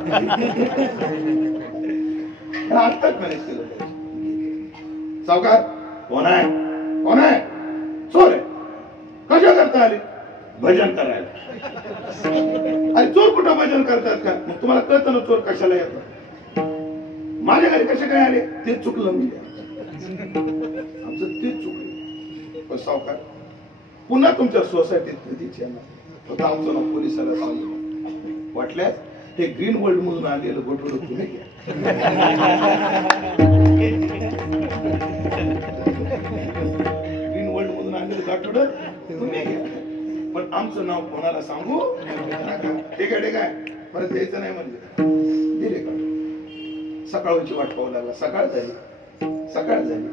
आत्ताच मॅनेज केलं. सावकार कोण आहे कोण आहे. चोर आहे. कशा करता आले. भजन करायला. अरे चोर कुठं भजन करतात का. मग तुम्हाला कळतं ना चोर कशाला येतात. माझ्या घरी कसे काय आले ते चुकलं. म्हणजे आमचं तेच चुकलं. पण सावकार पुन्हा तुमच्या सोसायटीत कधीच येणार होता. आमचं नाव पोलिसाला सांगितलं. वाटल्यास हे ग्रीन वर्ल्ड मधून आलेलं गोठवलं तुम्ही घ्या. ग्रीन वर्ल्ड मधून आलेलं गाठोडं तुम्ही घ्या. पण आमचं नाव कोणाला सांगू ठीक आहे ठीक आहे. परत यायचं नाही म्हणजे दिले का. सकाळची वाट पाहू लागला. सकाळ झाली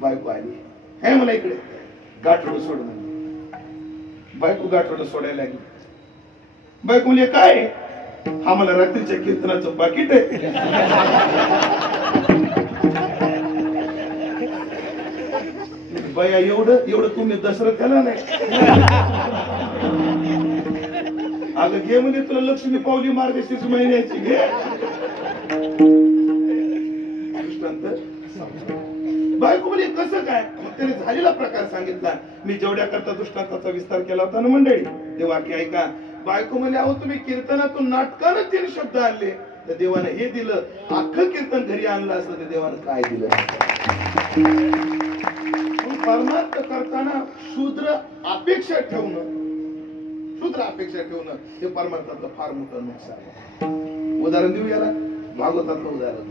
बायको आली. हे मला इकडे गाठोडं सोड म्हणजे. बायको गाठोडं सोडायला लागली. बायको म्हणजे काय हा मला रात्रीच्या कीर्तनाचं पाकिट आहे. बया एवढं तुम्ही दसऱ्याला नाही. अगं घे म्हणजे तुला लक्ष्मी पावली मार्गशीर्ष महिन्याची घे. बायको म्हणजे कसं काय. मग त्याने झालेला प्रकार सांगितला. मी जेवढ्या करता दृष्टांताचा विस्तार केला होता ना मंडळी ते वाक्य ऐका. बायको म्हणजे अहो तुम्ही कीर्तनातून नाटकानं 3 शब्द आणले तर देवानं हे दिलं. अख्खं कीर्तन घरी आणलं असलं तर देवानं काय दिलं. परमार्थ करताना शूद्र अपेक्षा ठेवणं हे परमार्थाचं फार मोठं नुकसान आहे. उदाहरण देऊ याला. भागवतातलं उदाहरण.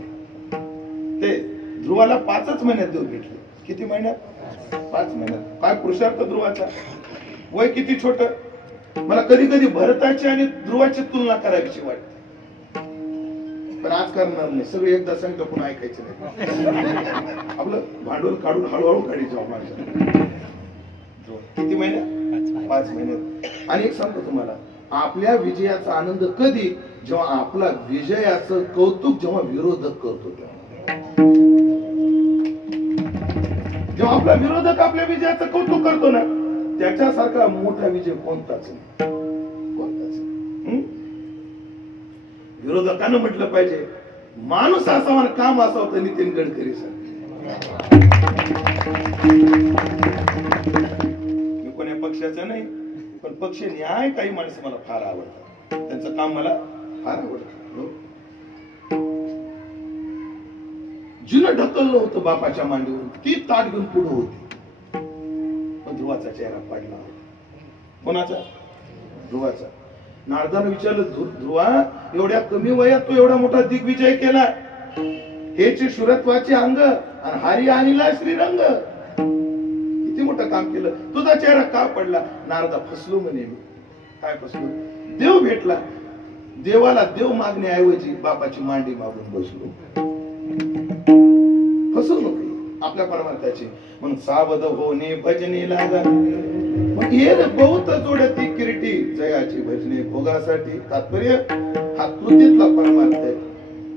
ते ध्रुवाला 5च महिन्यात देव भेटले. किती महिन्यात 5 महिन्यात. काय पुरुषार्थ ध्रुवाचा. वय किती छोट. मला कधी कधी भरताची आणि ध्रुवाची तुलना करायची वाटते. पण आज करणार नाही. सगळे एकदा सांगितलं पुन्हा ऐकायचं नाही. आपलं भांडवल काढून हळूहळू काढी जाऊ. माझ्या किती महिन्यात 5 महिन्यात. आणि एक सांगतो तुम्हाला आपल्या विजयाचा आनंद कधी जेव्हा आपला विजयाचं कौतुक जेव्हा विरोधक करतो जेव्हा आपला विरोधक आपल्या विजयाचं कौतुक करतो ना त्याच्यासारखा मोठा विजय कोणताच नाही. विरोधकांना म्हटलं पाहिजे माणूस असावा काम असावं तर नितीन गडकरी मी कोण्या पक्षाचा नाही पण पक्ष न्याय काही माणसं मला फार आवडतात. त्यांचं काम मला फार आवडतं. जिनं ढकललं होतं बापाच्या मांडीवरून ती ताट घेऊन पुढे होती पण ध्रुवाचा चेहरा पडला होता. कोणाचा. ध्रुवाचा. नारदानं विचारलं, ध्रुवा एवढ्या कमी वयात तू एवढा मोठा दिग्विजय केला, हेची शुरत्वाचे अंग आणि हारी आणला श्रीरंग, किती मोठं काम केलं, तुझा चेहरा का पडला? नारदा, फसलो म्हणे मी. काय फसलो? देव भेटला, देवाला देव मागण्याऐवजी बापाची मांडी मागून बसलो. फसवलो आपल्या परमार्थाची. मग सावध होणे भजने लागा, मग ये बहुत जोडती किरीटी जयाची भजने भोगासाठी. तात्पर्य हा कृतीतला परमार्थ आहे,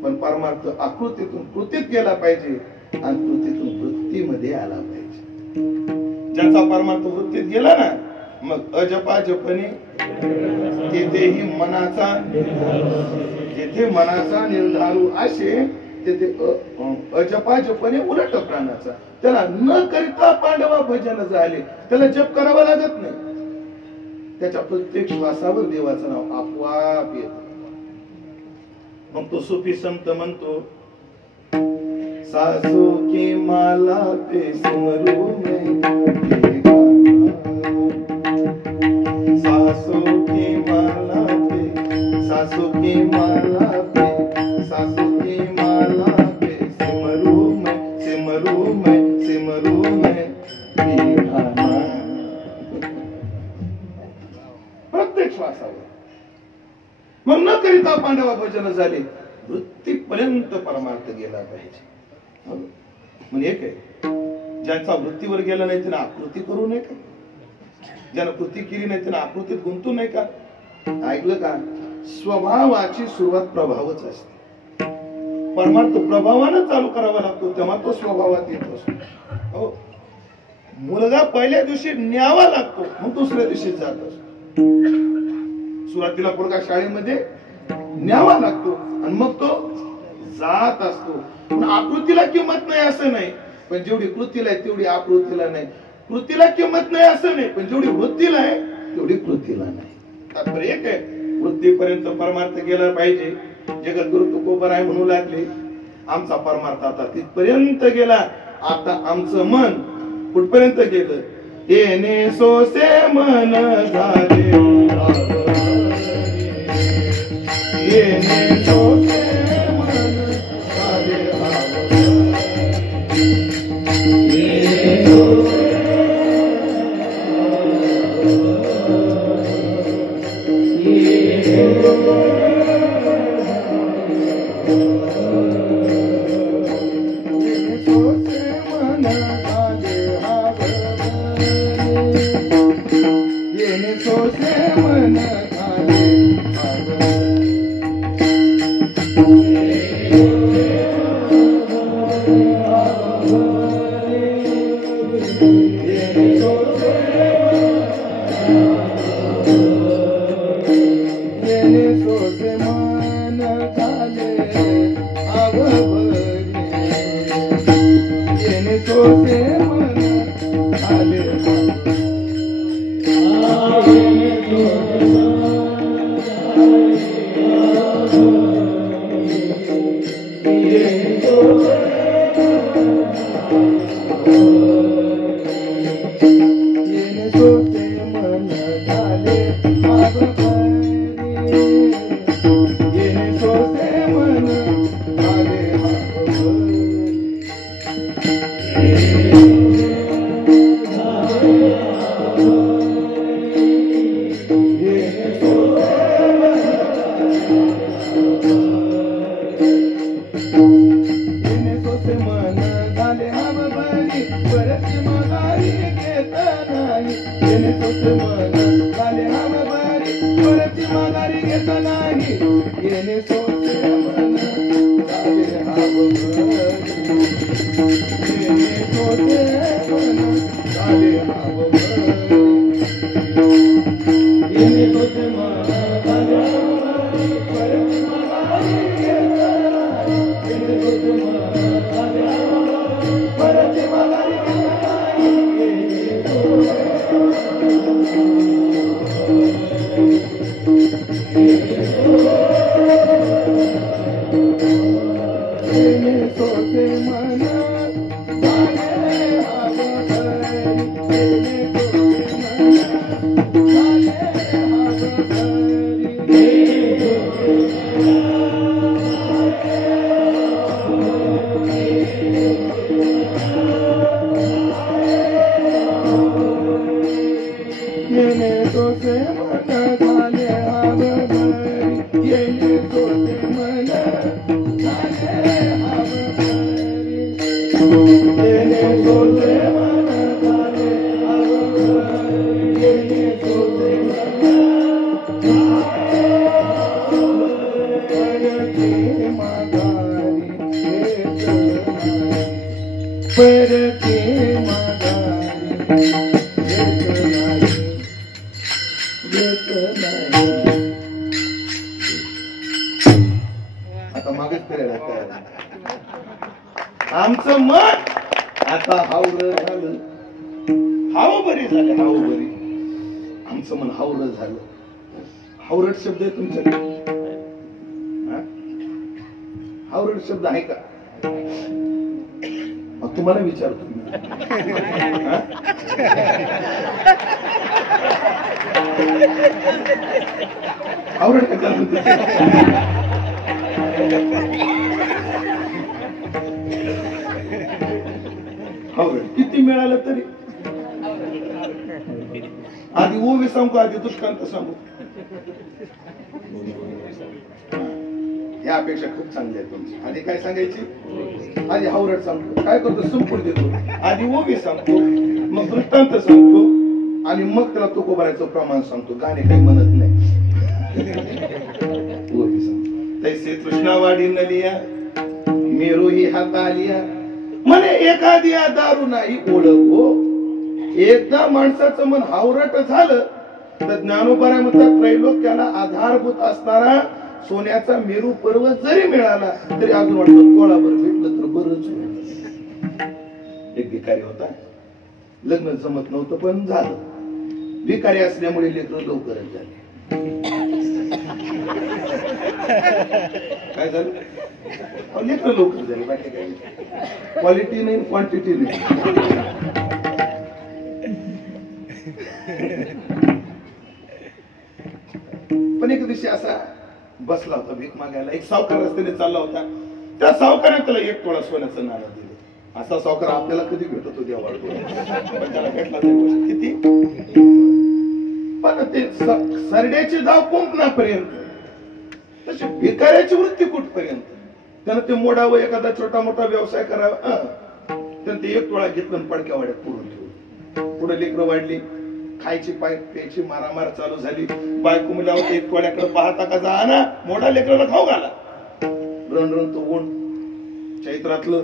पण परमार्थ आकृतीतून कृतीत गेला पाहिजे आणि कृतीतून वृत्तीमध्ये आला पाहिजे. ज्याचा परमार्थ वृत्तीत गेला ना, मग अजपा जपणे तेथेही मनाचा, जेथे मनाचा निर्धारू आशे तेथे अजपा जपणे उलट प्राणाचा. त्याला न करिता पांडवा भजन झाले, त्याला जप करावा लागत नाही. त्याच्या प्रत्येक श्वासावर देवाचं नाव आपोआप येत. मग तो सुफी संत म्हणतो, सासू की माला पे सिमरू में, सासू की माला पे, सासू की माला पे, सासू की माला पे सिमरू में, सिमरू में, सिमरू में दीवाना. प्रत्येक श्वासावर. मग न करिता पांडवा भजन झाले, वृत्तीपर्यंत परमार्थ गेला पाहिजे. म्हणजे एक आहे, ज्यांचा वृत्तीवर गेला नाही त्याने आकृती करू नये का? ज्यानं कृती केली नाही त्याने आकृतीत गुंतू नये का? ऐकलं का? स्वभावाची सुरुवात प्रभावच असते. परमार्थ प्रभावानं चालू करावा लागतो, तेव्हा तो स्वभावात येत असतो. हो, मुलगा पहिल्या दिवशी न्यावा लागतो, मग दुसऱ्या दिवशी जात असतो. सुरुवातीला पोरगा शाळेमध्ये न्यावा लागतो आणि मग तो जात असतो. पण आकृतीला किंमत नाही असं नाही, पण जेवढी कृतीला आहे तेवढी आकृतीला नाही. कृतीला किंमत नाही असं नाही, पण जेवढी वृत्तीला आहे तेवढी कृतीला नाही. तात्पर्य एक आहे, वृत्तीपर्यंत परमार्थ गेला पाहिजे. जगद्गुरु तुकोबराय म्हणू लागले, आमचा परमार्थ आता तिथपर्यंत गेला. आता आमचं मन कुठपर्यंत गेलं? येणे सोसे मन झाले, येणे सोसे मन झाले, येणे तोसे मन झाले हावभरी येणे तोसे मन झाले हावभरी येणे तोसे मन झाले हावभरी येणे तोसे मन परके माघारी परके माघारी आता मागच फिरायला आमचं मन आता हावरं झालं हाव बरी झाले हाव बरी आमचं मन हावरं झालं हावरट शब्द आहे तुमच्याकडे हावरट शब्द आहे का मग तुम्हाला विचारतो हावरट का हावरट किती मिळालं तरी आधी ओवी सांगू आधी दुष्कांत सांगू या अपेक्षा खूप चांगली आहे तुमची आधी काय सांगायची आधी हावरट सांगतो काय करतो संपूर्ण देतो आधी ओवी सांगतो मग दृष्टांत सांगतो आणि मग त्याला तुकोबारायचं प्रमाण सांगतो गाणे काही म्हणत नाही ओवी सांगतो तैसे कृष्णावाडी नलिया मेरूही हात आलिया म्हणे एखाद्या दारू नाही ओळखो एकदा माणसाचं मन हावरट झालं तर ज्ञानोबाराय म्हणतात त्रैलोक्याला आधारभूत असणारा सोन्याचा मेरू पर्वत जरी मिळाला तरी अजून वाटतं तोळाभर भेटलं तर बरंच होईल एक भिकारी होता लग्न जमत नव्हतं पण झालं भिकारी असल्यामुळे लेकरं लवकरच झाले काय झालं लेकरं लवकर झाले बाकी काही क्वालिटी नाही क्वांटिटी नाही पण एक दिवशी असा बसला होता भीक मागायला एक सावकार रस्त्याने चालला होता त्या सावकाराने त्याला एक तोळा सोन्याचं नाणं दिलं असा सावकार आपल्याला कधी भेटतो देवा पण त्याला भेटला किती पण ते सरड्याची धाव कुंपणापर्यंत तशी भिकाऱ्याची वृत्ती कुठपर्यंत त्यानं ते मोडावं एखादा छोटा मोठा व्यवसाय करावा त्यानं ते एक तोळा घेतलं पडक्या वाड्यात पुरून ठेवलं पुढे लेकरं वाढली खायची प्यायची मारामार चालू झाली बायको मुलावर एक तोड्याकडे पाहता का जा ना मोठा लेकराला खाऊ घाला रण रण तो ऊन चैत्रातलं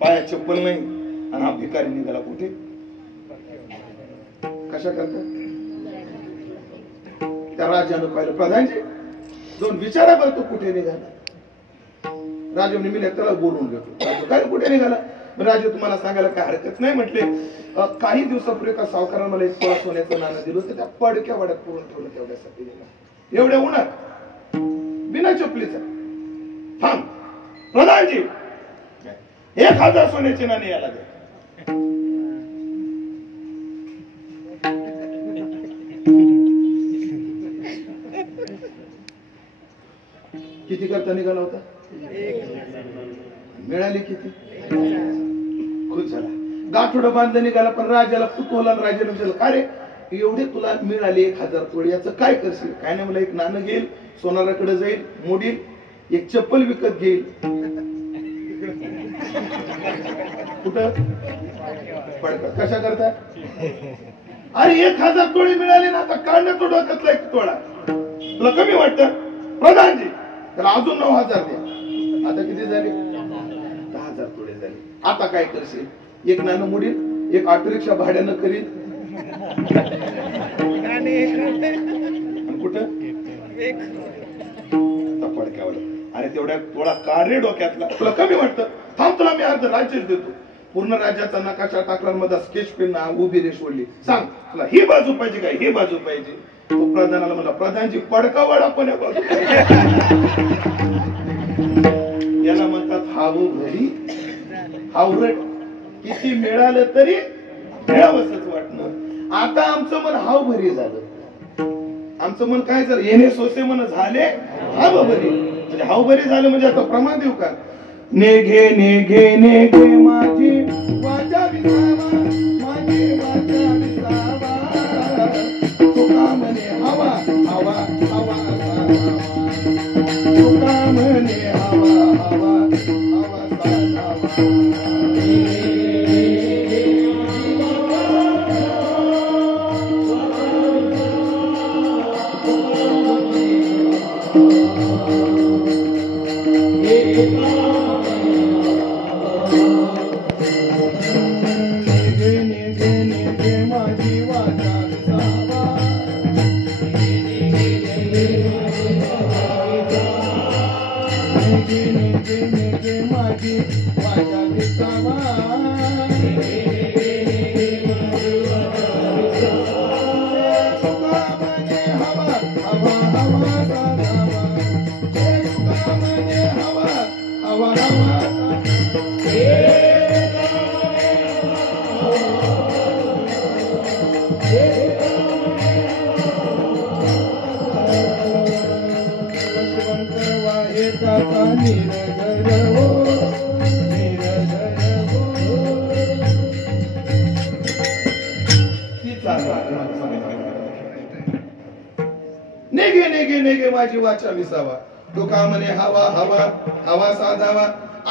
पाया चप्पल नाही आणि हा भिकारी निघाला कुठे कशा करता त्या राजानं पाहिलं प्रधानजी दोन विचारा बरं तो कुठे निघाला राजाने मी त्याला बोलून घेतो काय कुठे निघाला राजे तुम्हाला सांगायला काय हरकत नाही म्हटले काही दिवसापूर्वी एका सावकारानं मला एक तोळा सोन्याचं नाणं दिलं होतं त्या पडक्या वाड्यात पुरून ठेवलं तेवढ्यासाठी दिला एवढ्या उन्हात बिना चपलीचा थांब प्रधानजी 1000 सोन्याची नाणी याला दे किती करता निघाला होता मिळाली किती खुश झाला गाठोडं बांधलं निघाला पण राजाला कुतूहल राजाला विचारलं का रे एवढे तुला मिळाले 1000 तोळे याचं काय करशील काय नाही मला एक नाणं घेईल सोनाराकडे जाईल मोडील एक चप्पल विकत घेईल कुठं पडका कशा करता अरे 1000 तोळे मिळाले ना आता काढणं तो डोक्यातला एक तोळा तुला कमी वाटतं प्रधानजी त्याला अजून 9000 द्या आता किती झाले 10000 तोळे झाले आता काय करशील एक नाणं मोडील एक ऑटो रिक्षा भाड्यानं करील कुठं पडक्यावर अरे तेवढ्या तोळा काढ रे डोक्यातला तुला कमी वाटतं थांब तुला मी अर्ध राज्य देतो पूर्ण राज्याचा नकाशा टाकला मध्ये स्केच पेन उभी रेष ओढली सांग तुला ही बाजू पाहिजे काय ही बाजू पाहिजे तो प्रधानाला मला प्रधानची पडकावाडा पण याला म्हणतात हावू घरी हावरट किती मिळालं तरी मिळावंच वाटणं आता आमचं मन हाव भरी झालं आमचं मन काय झालं येणे सोसे मन झाले हाव भरी म्हणजे हाव भरी झालं म्हणजे आता प्रमाण देऊ का नेघे नेघे नेघे माझी वाचा विसावा माझी वाचा विसावा माझी वाचा विसावा माझी वाचा विसावा नेगे नेगे नेगे माझी वाचा विसावा तुका म्हणे हवा हवा हवा साधावा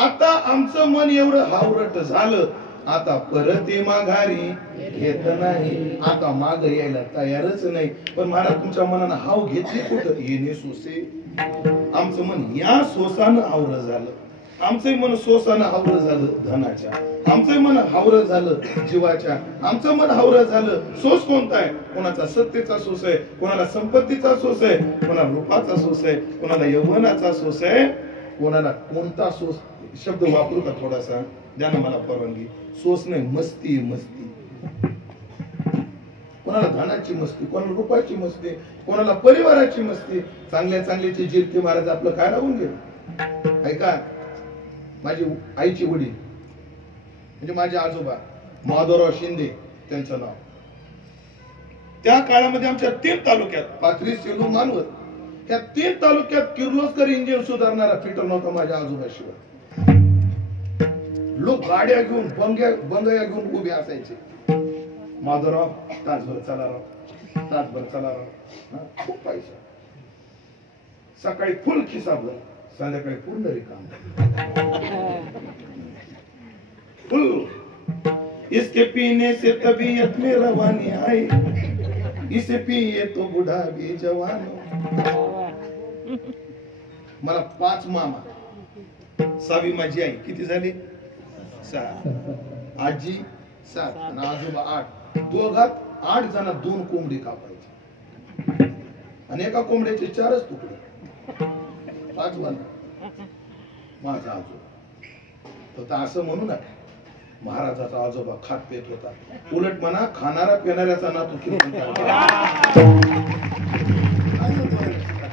आता आमचं मन एवढं हावरट झालं आता परत माघारी घेत नाही आता माग यायला तयारच नाही पण महाराज तुमच्या मनानं हाव घेतली कुठं येणे सोसे आमचं मन या सोसानं हावर झालं आमचं मन सोसानं हावर झालं धनाच्या आमचं मन हावर झालं जीवाच्या आमचं मन हावर झालं सोस कोणता आहे कोणाचा सत्तेचा सोस आहे कोणाला संपत्तीचा सोस आहे कोणाला रूपाचा सोस आहे कोणाला यौवनाचा सोस आहे कोणाला कोणता सोस शब्द वापरू का थोडासा द्या ना मला परवानगी सोस नाही मस्ती मस्ती कोणाला धनाची मस्ती कोणाला रूपाची मस्ती कोणाला परिवाराची मस्ती चांगल्या चांगल्याची जिरके महाराज आपलं काय राहून गेलं ऐका माझी आईची वडील म्हणजे माझे आजोबा माधवराव शिंदे त्यांचं नाव त्या काळामध्ये आमच्या 3 तालुक्यात पाथरी सेलू मानवत या 3 तालुक्यात किर्लोस्कर इंजिन सुधारणारा फिटर नव्हता माझ्या आजोबाशिवाय लोक गाड्या घेऊन बंगया घेऊन उभे असायचे माधवराव तासभर चला राव खूप पैसा सकाळी फुल खिसा भर संध्याकाळी पूर्ण रिकाम फुल इसके पीने से तबीयत में रवानी आई इसे पिए तो बुढ़ा भी जवान मला 5 मामा 6वी माझी आई किती झाली 6 आजी 7 आणि आजोबा 8 दोघात 8 जण 2 कोंबडी कापायची आणि एका कोंबड्याचे 4च तुकडे 5 वन माझा आजोबा तर असं म्हणू नका महाराजाचा आजोबा खात पेत होता उलट म्हणा खाणारा पिणाऱ्याचा नातू किती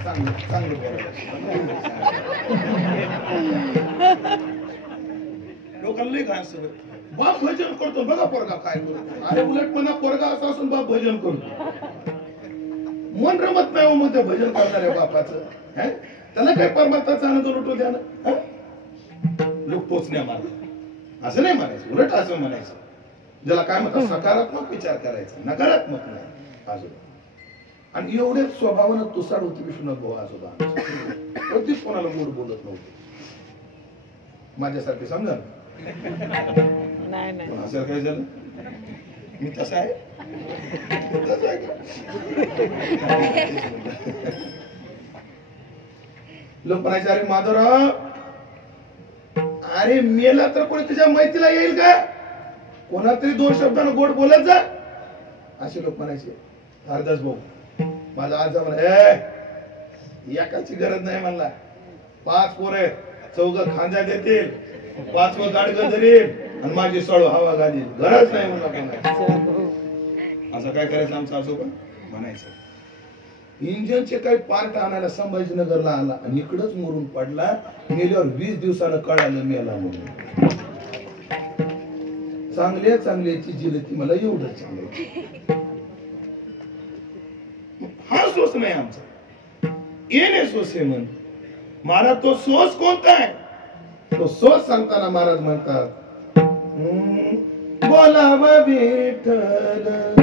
चांगलं लोकांना लई घाण सवय बाप भजन करतो बघा पोरगा काय करतो अरे उलट म्हणा पोरगा असा असून बाप भजन करतो मन रमत नाही मध्ये भजन करणाऱ्या बापाचं त्याला काय परमात्माचा आनंद लुटू द्या ना लोक पोचण्या मारला असं नाही म्हणायचं उलट असं म्हणायचं ज्याला काय म्हणतात सकारात्मक विचार करायचा नकारात्मक नाही आजोबा आणि एवढे स्वभावानं तुसाड होती विष्णू भाऊ आजोबा कधीच कोणाला गोड बोलत नव्हते माझ्यासारखे समजा असं काय झालं मी तसं आहे लोक म्हणायचे अरे माधवराव अरे मेला तर कोणी तुझ्या माहितीला येईल का कोणा तरी 2 शब्दानं गोड बोलत जा असे लोक म्हणायचे हरदास भाऊ माझा आज एकाची गरज नाही म्हणला 5 पोरे 4 खांद्या देतील 5वं गाडगं धरील आणि माझी सळू हवा घालील गरज नाही म्हणला असं काय करायचं आमचा आजोबा म्हणायचं इंजिनचे काही पार्ट आणायला संभाजीनगरला आला आणि इकडच मरून पडला मेल्यावर 20 दिवसानं कळालं मेला म्हणून चांगल्या चांगल्याची जिरती मला एवढं चांगलं हा सोस नाही आमचा येणे सोस आहे म्हण महाराज तो सोस कोणता आहे तो सोस सांगताना महाराज म्हणतात बोलावा विठ्ठल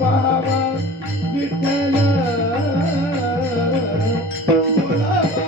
पाहावा विठ्ठल बोलावा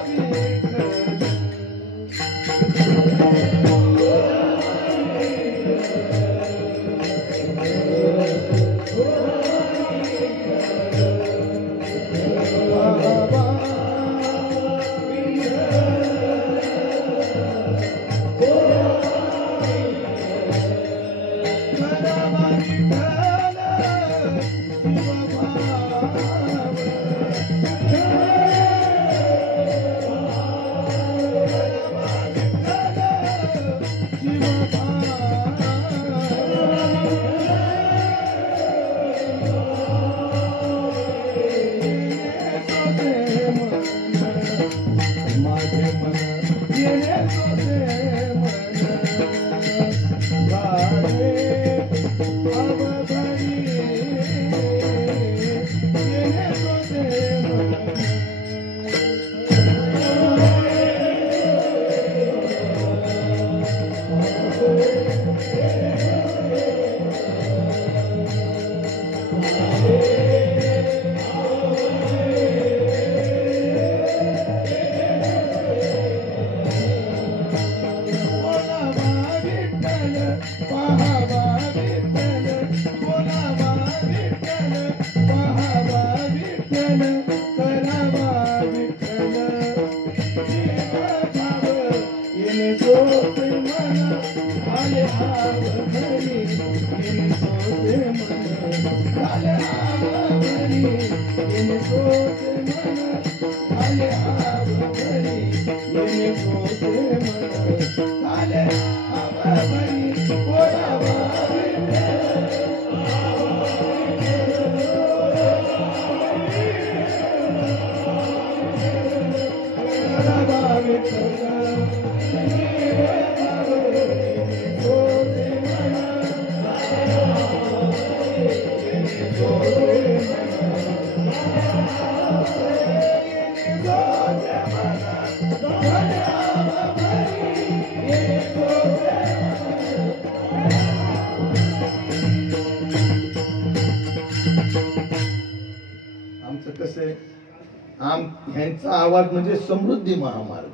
ह्यांचा आवाज म्हणजे समृद्धी महामार्ग,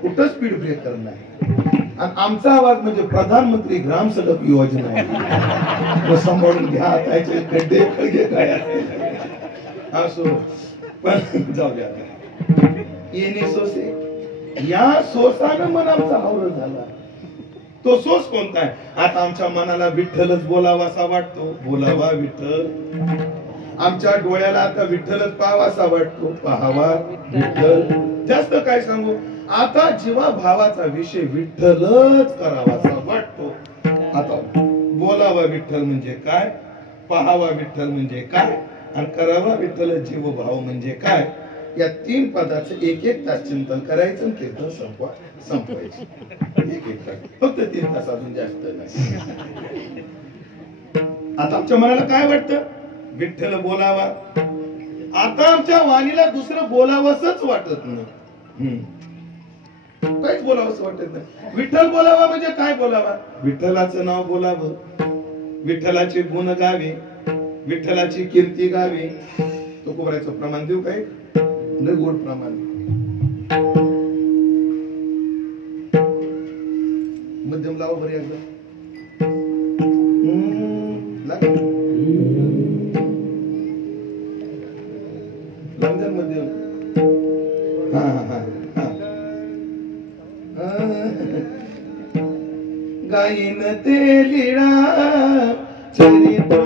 कुठं स्पीड ब्रेकर नाही. आणि आमचा आवाज म्हणजे प्रधानमंत्री ग्राम सडक योजना आहे. सांभाळून घ्या, त्याचे खड्डे खळगे काय असो, पण जाऊ द्या. येणे सोसे, या सोसानं मन आमचा आवड झाला. तो सोस कोणता आहे? आता आमच्या मनाला विठ्ठलच बोलावासा वाटतो, बोलावा विठ्ठल. आमच्या डोळ्याला आता विठ्ठलच पाहावासा वाटतो, पाहावा विठ्ठल. जास्त काय सांगू, आता जीवा भावाचा विषय विठ्ठलच करावासा वाटतो. आता बोलावा विठ्ठल म्हणजे काय, पाहावा विठ्ठल म्हणजे काय, आणि करावा विठ्ठल जीव भाव म्हणजे काय, या 3 पदाचं 1-1 तास चिंतन करायचं, कीर्तन संपवायचं. 1-1 तास, फक्त 3 तास, अजून जास्त नाही. आता आमच्या मनाला काय वाटतं? विठ्ठल बोलावा. आता आमच्या वाणीला दुसरं बोलावंच वाटत नाही, काहीच बोलावंच वाटत नाही. विठ्ठल बोलावा म्हणजे काय बोलावा? विठ्ठलाचं नाव बोलावं, विठ्ठलाचे गुण गावे, विठ्ठलाची कीर्ती गावी. तो कोबऱ्याचं प्रमाण देऊ काय? लय गोड प्रमाण. मध्यम लावा बरे एकदा. लंजन मध्यम. गाईन ते लीळा चरित्र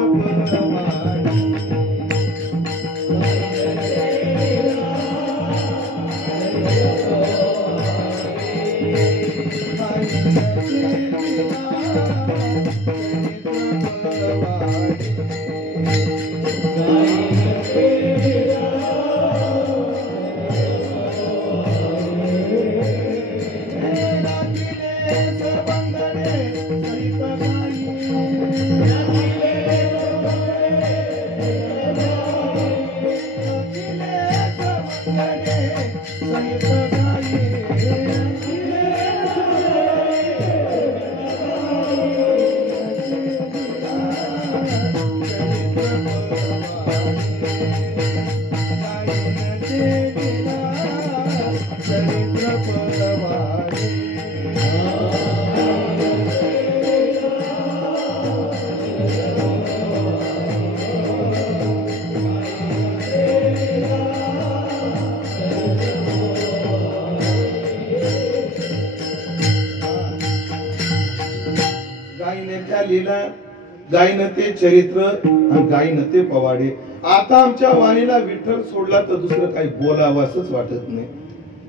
गायनं ते चरित्र आणि गायनं ते पवाडे. आता आमच्या वाणीला विठ्ठल सोडला तर दुसरं काही बोलावंच वाटत नाही.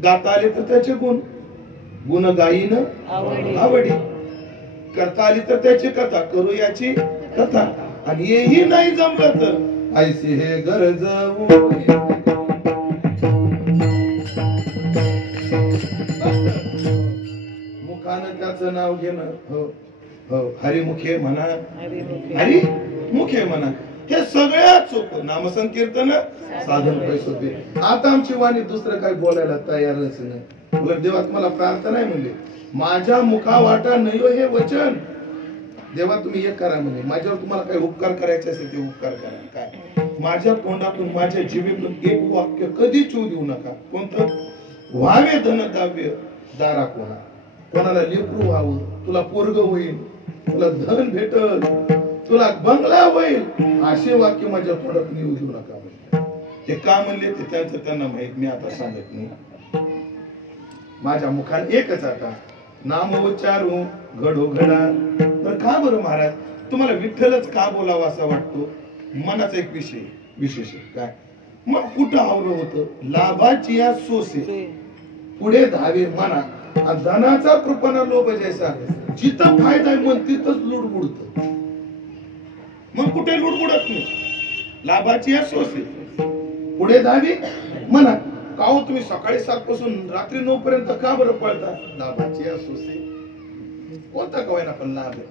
गाता आले तर त्याचे गुण, गुण गायीन आवडी. करता आली तर त्याची कथा, करू याची कथा. आणि हेही नाही जमलं तर ऐसे हे गरज मुखानं त्याचं नाव घेणं. हो हो, हरिमुखे म्हणा, हरिमुखे म्हणा. हे सगळ्यात सोपं नामसंकीर्तन साधन पैसोपे. आता आमची वाणी दुसरं काही बोलायला तयारच नाही. उलट देवा तुम्हाला प्रार्थना आहे म्हणले, माझ्या मुखा वाटा नाही हे वचन. देवा तुम्ही एक करा म्हणे, माझ्यावर तुम्हाला काही उपकार करायचे असेल ते उपकार करा. काय माझ्या तोंडातून माझ्या जीवेतून एक वाक्य कधी चू देऊ नका. कोणतं? व्हावे धन दाव्य दारा कोणा. कोणाला लेकरू व्हावं, तुला पोरग होईल, तुला धन भेटल, तुला बंगला होईल, असे वाक्य माझ्या तोंडातून येऊ देऊ नका. ते का म्हणले ते त्यांचं त्यांना माहित, मी आता सांगत नाही. माझ्या मुखाने एकच आता नाम उच्चारू घडो घडा. तर का बरं महाराज तुम्हाला विठ्ठलच का बोलावा असा वाटतो? मनाचा एक विशेष काय? मग कुठं आवलं होतं? लाभाची या सोसे पुढे धावे मना. धनाचा कृपणा लोभ जैसा, जिथं फायदा आहे मन तिथंच लुडबुडत. मग कुठे लुडबुडत नाही. लाभाची या सोसे पुढे धावे मना. का हो तुम्ही सकाळी 7 पासून रात्री 9 पर्यंत का बरं पळता? लाभाची या सोसे. कोणता कवायना पण लाभ आहे.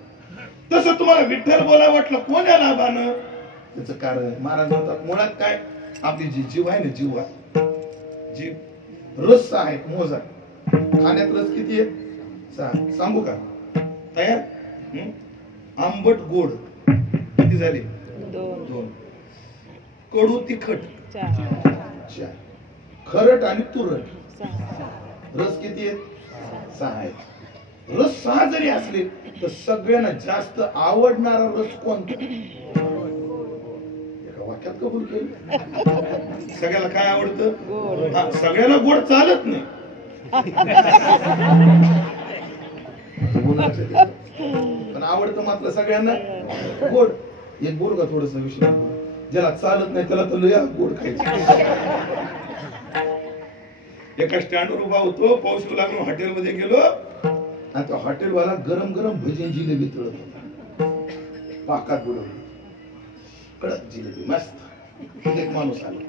तसं तुम्हाला विठ्ठल बोलायला वाटलं कोण्या लाभानं? त्याचं कारण आहे. महाराज म्हणतात मुळात काय, आपली जी जीव आहे ना, जीव रस आहे, मोजा. खाण्यात रस किती आहे? सांगू का? तयार? आंबट गोड किती झाले? 2. कडू तिखट 4. खरट आणि तुरट रस किती आहेत? 6 आहेत. रस 6 जरी असले तर सगळ्यांना जास्त आवडणारा रस कोणता? एका वाक्यात कबूल केलं. सगळ्याला काय आवडतं? सगळ्याला गोड चालत नाही. पण आवडतं मात्र सगळ्यांना गोड. एक बोल का थोडस विषय, ज्याला चालत नाही त्याला तर लय गोड खायचं. एका स्टँडवर उभा होतो, पाऊस लागून हॉटेलमध्ये गेलो आणि तो हॉटेलवाला गरम गरम भजी जिलेबी तळत होता. पाकात बुडवली कडक जिलेबी मस्त. एक माणूस आला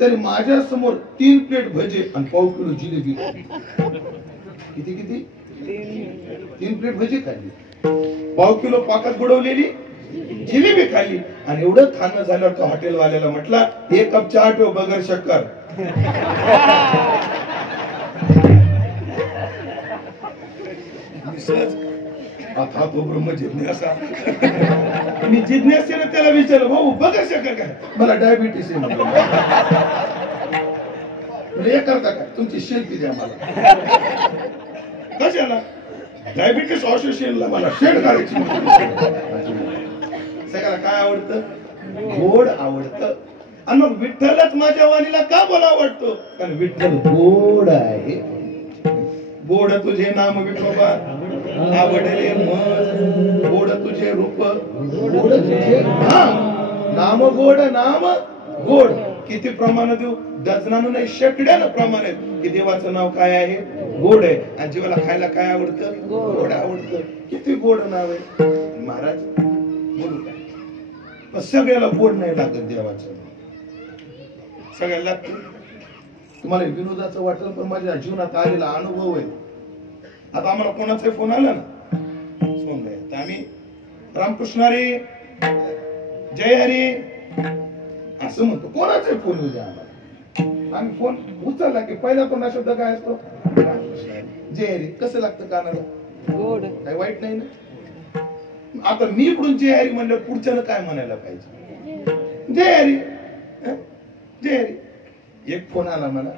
तरी माझ्या समोर 3 प्लेट भजे आणि पाव किलो जिलेबी. किती 3 प्लेट भजी खाल्ली, पाव किलो पाकात बुडवलेली जिलेबी खाल्ली. आणि एवढं खाणं झाल्यावर तो हॉटेलवाल्याला म्हटला, 1 कप चहा ठेव बगर शक्कर. आता तो ब्रह्म जिज्ञासा. मी जिज्ञासेने त्याला विचारलं, भाऊ बगर शक्कर काय? मला डायबिटीस आहे. हे करता काय? तुमची शिल्पी द्या मला. कशाला? डायबिटीस असोसिएशनला मला शेड काढायची. सगळ्याला काय आवडतं? गोड आवडतं. आणि मग विठ्ठलच माझ्या वाणीला का बोला आवडतो? कारण विठ्ठल गोड आहे. गोड तुझे नाम विठोबा आवडले मन, गोड तुझे रूप, गोड तुझे नाम गोड, नाम गोड. किती प्रमाण देऊ? डझनानं नाही, शेकड्यानं प्रमाण आहेत की देवाचं नाव काय आहे? गोड आहे. आणि जीवाला खायला काय आवडतं? गोड आवडतं. किती गोड नाव आहे. महाराज बोलू काय? पण सगळ्याला गोड नाही लागत देवाचं. सगळ्याला लागतं. तुम्हाला विनोदाचं वाटेल पण माझ्या जीवनात आलेला अनुभव आहे. आता आम्हाला कोणाचा फोन आला ना, फोन द्या तर आम्ही रामकृष्ण हरी, जय हरी असं म्हणतो. कोणाचा फोन येऊ द्या आम्हाला. आम्ही फोन उचलला की पहिला कोणा शब्द काय असतो? रामकृष्ण हरी, जय हरी. कसं लागतं कानाला? गोड. काही वाईट नाही ना. आता मी इकडून जय हरी म्हणलं, पुढच्यानं काय म्हणायला पाहिजे? जय हरी, जय हरी. एक फोन आला मला,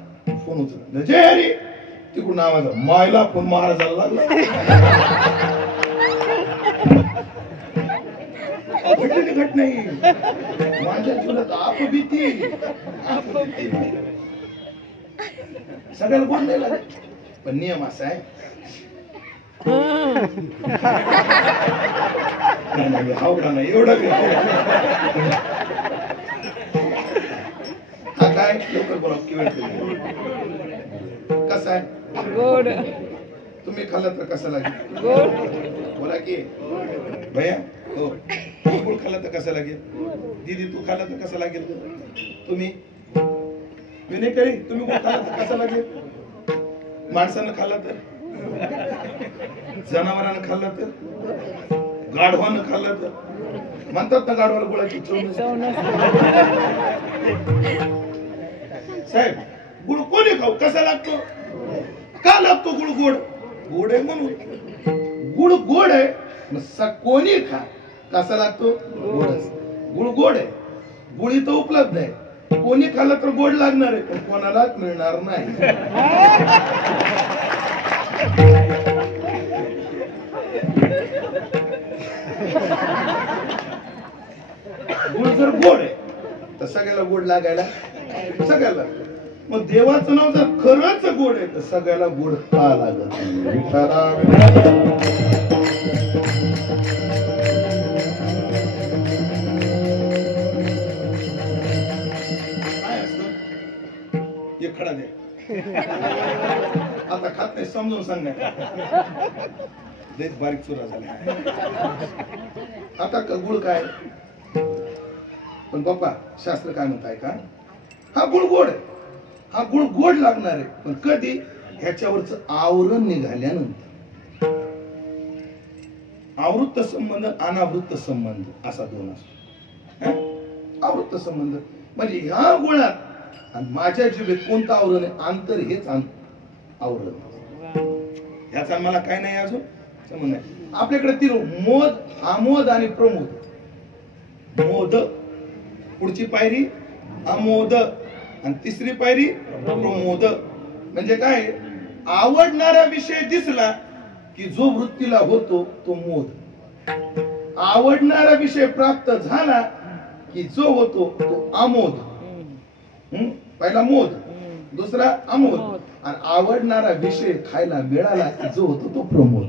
फोन उचलला, जय हरी. तिकडून आवाज मायला फोन महाराजाला लागला. घट नाही माझ्या जीवनात आपबीती. सगळ्याला गोड नाही लागत. पण नियम असा आहे, नाही आवडा नाही एवढा हा काय लवकर बोला कसा आहे गोड तुम्ही खाल्ला तर कसा लागेल गोड बोला की भैया हो गुळ खाल्ला तर कसा लागेल दीदी तू खाल्ला तर कसा लागेल तुम्ही विनेकरी तुम्ही गुळ खाल्ला तर कसा लागेल माणसानं खाल्ला तर जनावरांना खाल्ला तर गाढवानं खाल्ला तर म्हणतात ना गाढवाला गुळाची चव साहेब गुळ कोणी खाऊ कसा लागतो का लागतो गुळ गोड गोड आहे म्हणून गुळ गोड आहे कोणी खा कसा लागतो गोडच गुळ गोड आहे गुळ इथं उपलब्ध आहे कोणी खाल्ला तर गोड लागणार आहे पण कोणालाच मिळणार नाही गुळ जर गोड आहे तर सगळ्याला गोड लागायला सगळ्याला मग देवाचं नाव जर खरंच गोड आहे तर सगळ्याला गोड का लागत काय असतं एक खडा दे आता खात नाही समजून सांगा देश बारीक चुरा झाला आता गुळ काय पण बाप्पा शास्त्र काय म्हणताय का हा गुळ गोड आहे हा गुळ गोड लागणार आहे पण कधी ह्याच्यावरच आवरण निघाल्यानंतर आवृत्त संबंध अनावृत्त संबंध असा दोन असतो आवृत्त संबंध म्हणजे ह्या गुळात आणि माझ्या जिभेत कोणतं आवरण आहे आंतर हेच आवरण ह्याचा मला काय नाही अजून संबंध नाही आपल्याकडे तीन मोद आमोद आणि प्रमोद मोद पुढची पायरी आमोद आणि तिसरी पायरी प्रमोद म्हणजे काय आवडणारा विषय दिसला की जो वृत्तीला होतो तो मोद आवडणारा विषय प्राप्त झाला की जो होतो तो आमोद पहिला मोद दुसरा आमोद आणि आवडणारा विषय खायला मिळाला की जो होतो तो प्रमोद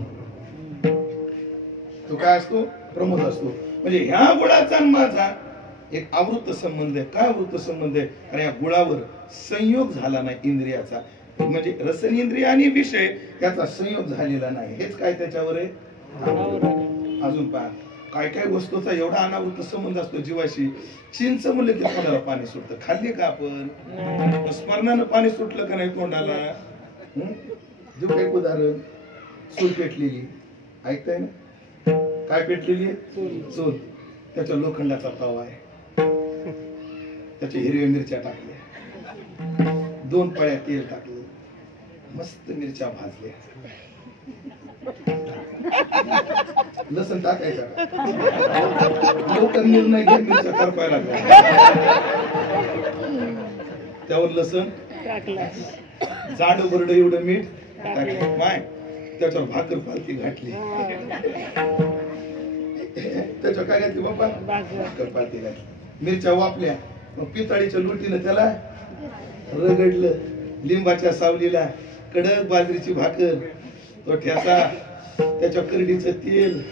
तो काय असतो प्रमोद असतो म्हणजे ह्या गुळाचा माझा एक आवृत्त संबंध आहे काय आवृत्त संबंध आहे आणि या गुळावर संयोग झाला नाही इंद्रियाचा म्हणजे रसन इंद्रिय आणि विषय याचा संयोग झालेला नाही हेच काय त्याच्यावर आहे अजून पहा काय काय वस्तूचा एवढा अनावृत्त संबंध असतो जीवाशी चिंच मुले की तोंडाला पाणी सुटतं खाल्ली का आपण स्मरणानं पाणी सुटलं का नाही तोंडाला जो एक उदाहरण चूल पेटलेली ऐकताय ना काय पेटलेली चूल त्याच्या लोखंडाचा तवा आहे त्याच्या हिरव्या मिरच्या टाकल्या 2 पळ्या तेल टाकलं मस्त मिरच्या भाजल्या लसूण टाकायचा लवकर निर्णय घेऊन मिरच्या करपायला त्यावर लसूण जाड बरड एवढं मीठ टाकलं माय त्याच्यावर भाकर पालती घातली त्याच्या काय घातली बाप्पा भाकर पालती घातली मिरच्या वापल्या मग पितळीच्या लुटीनं त्याला रगडलं लिंबाच्या सावलीला कडक बाजरीची भाकर तो ठ्यासा त्याच्या करडीचं तेल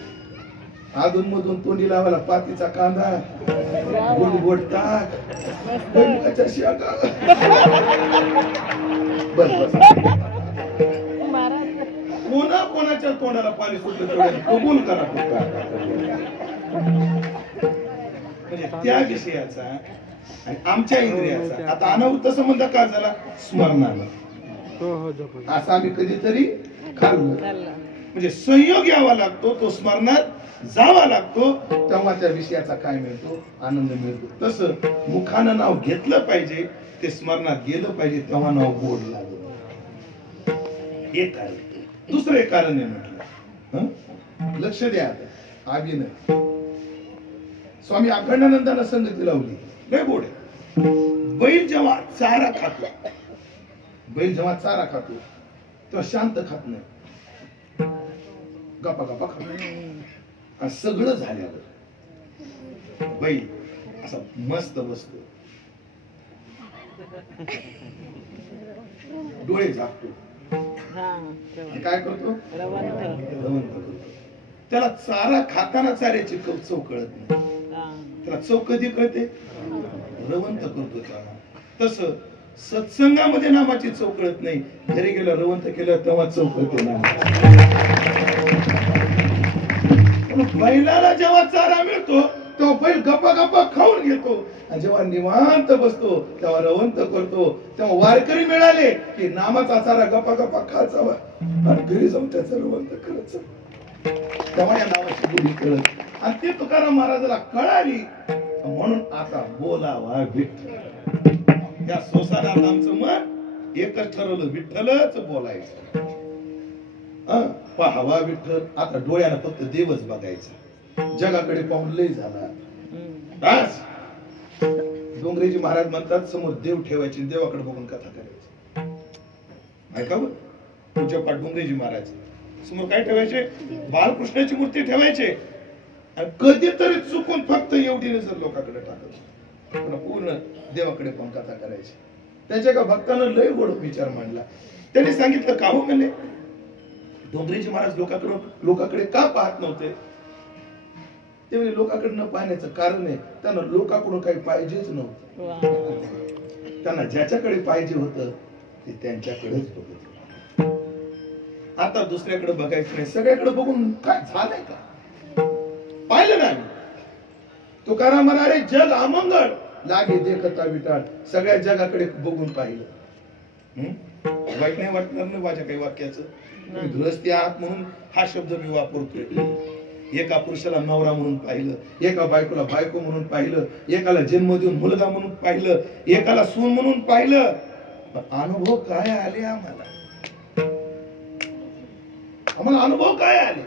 अधून मधून तोंडी लावायला पातीचा कांदा गोड गोड ताक शेंगा बस बस कोणाच्या तोंडाला पाणी सुटलं कबूल करा म्हणजे त्या विषयाचा आणि आमच्या इंद्रियाचा आता अनावृत्त संबंध का झाला स्मरणाला असं आम्ही कधीतरी खाल्लं म्हणजे संयोग यावा लागतो तो स्मरणात जावा लागतो तेव्हा त्या विषयाचा काय मिळतो आनंद मिळतो तसं मुखानं नाव घेतलं पाहिजे ते स्मरणात गेलं पाहिजे तेव्हा नाव गोड लागलं हे कारण दुसरं एक कारण आहे म्हटलं लक्ष द्या अभिनय स्वामी अखंडानंदाला संगती लावली लय गोड बैल जेव्हा चारा खातो तेव्हा शांत खात नाही गप्पा गप्पा खात आणि सगळं झाल्यावर बैल असा मस्त बसतो डोळे झाकतो काय करतो? रवंथ करतो. त्याला चारा खाताना चाऱ्याची चव कळत नाही, त्याला चव कधी कळते? रवंथ करतो त्याला. तस सत्संगामध्ये नामाची चव कळत नाही, घरी गेलं रवंथ केलं तेव्हा चव कळते ना. बैलाला जेव्हा चारा मिळतो तेव्हा बैल गप्पा गप्पा खाऊन घेतो, आणि जेव्हा निवांत बसतो तेव्हा रवंथ करतो. तेव्हा वारकरी मिळाले की नामाचा चारा गप्पा गप्पा खायचा आणि घरी जाऊन त्याचा रवंथ करायचं. तेव्हा या नावाची बोली कळत. आणि ती तुकाराम महाराजाला कळाली, म्हणून आता बोलावा विठ्ठल. त्या सोसारात आमचं मन एकच ठरवलं, विठ्ठलच बोलायचं. पाहावा विठ्ठल. आता डोळ्यानं फक्त देवच बघायचा, जगाकडे पाहून लय झाला. डोंगरेजी महाराज म्हणतात समोर देव ठेवायचे, देवाकडे बघून कथा करायची. ऐकावं पूज्यपाठ डोंगरेजी महाराज समोर काय ठेवायचे? बाळकृष्णाची मूर्ती ठेवायचे. आणि कधीतरी चुकून फक्त एवढी नजर लोकांकडे टाकायची, पूर्ण देवाकडे पण कथा करायची. त्याच्या का भक्तानं लय गोड विचार मांडला. त्यांनी सांगितलं का हो म्हणे डोंगरेजी महाराज लोकांकडे का पाहत नव्हते? ते म्हणजे लोकांकडे न पाहण्याचं कारण आहे त्यांना लोकांकडून काही पाहिजेच नव्हतं. त्यांना ज्याच्याकडे पाहिजे होतं ते त्यांच्याकडेच बघत. आता दुसऱ्याकडे बघायचं नाही, सगळ्याकडे बघून काय झालंय का पाहिलं नाही. तुकाराम म्हणाले जग अमंगळ लागे देखता विटाळ. सगळ्या जगाकडे बघून पाहिलं. वाईट नाही वाटणार ना माझ्या काही वाक्याचं? गृहस्थी आहात म्हणून हा शब्द मी वापरतोय. एका पुरुषाला नवरा म्हणून पाहिलं, एका बायकोला बायको म्हणून पाहिलं, एकाला जन्म देऊन मुलगा म्हणून पाहिलं, एकाला सून म्हणून पाहिलं. अनुभव काय आले आम्हाला? अनुभव काय आले?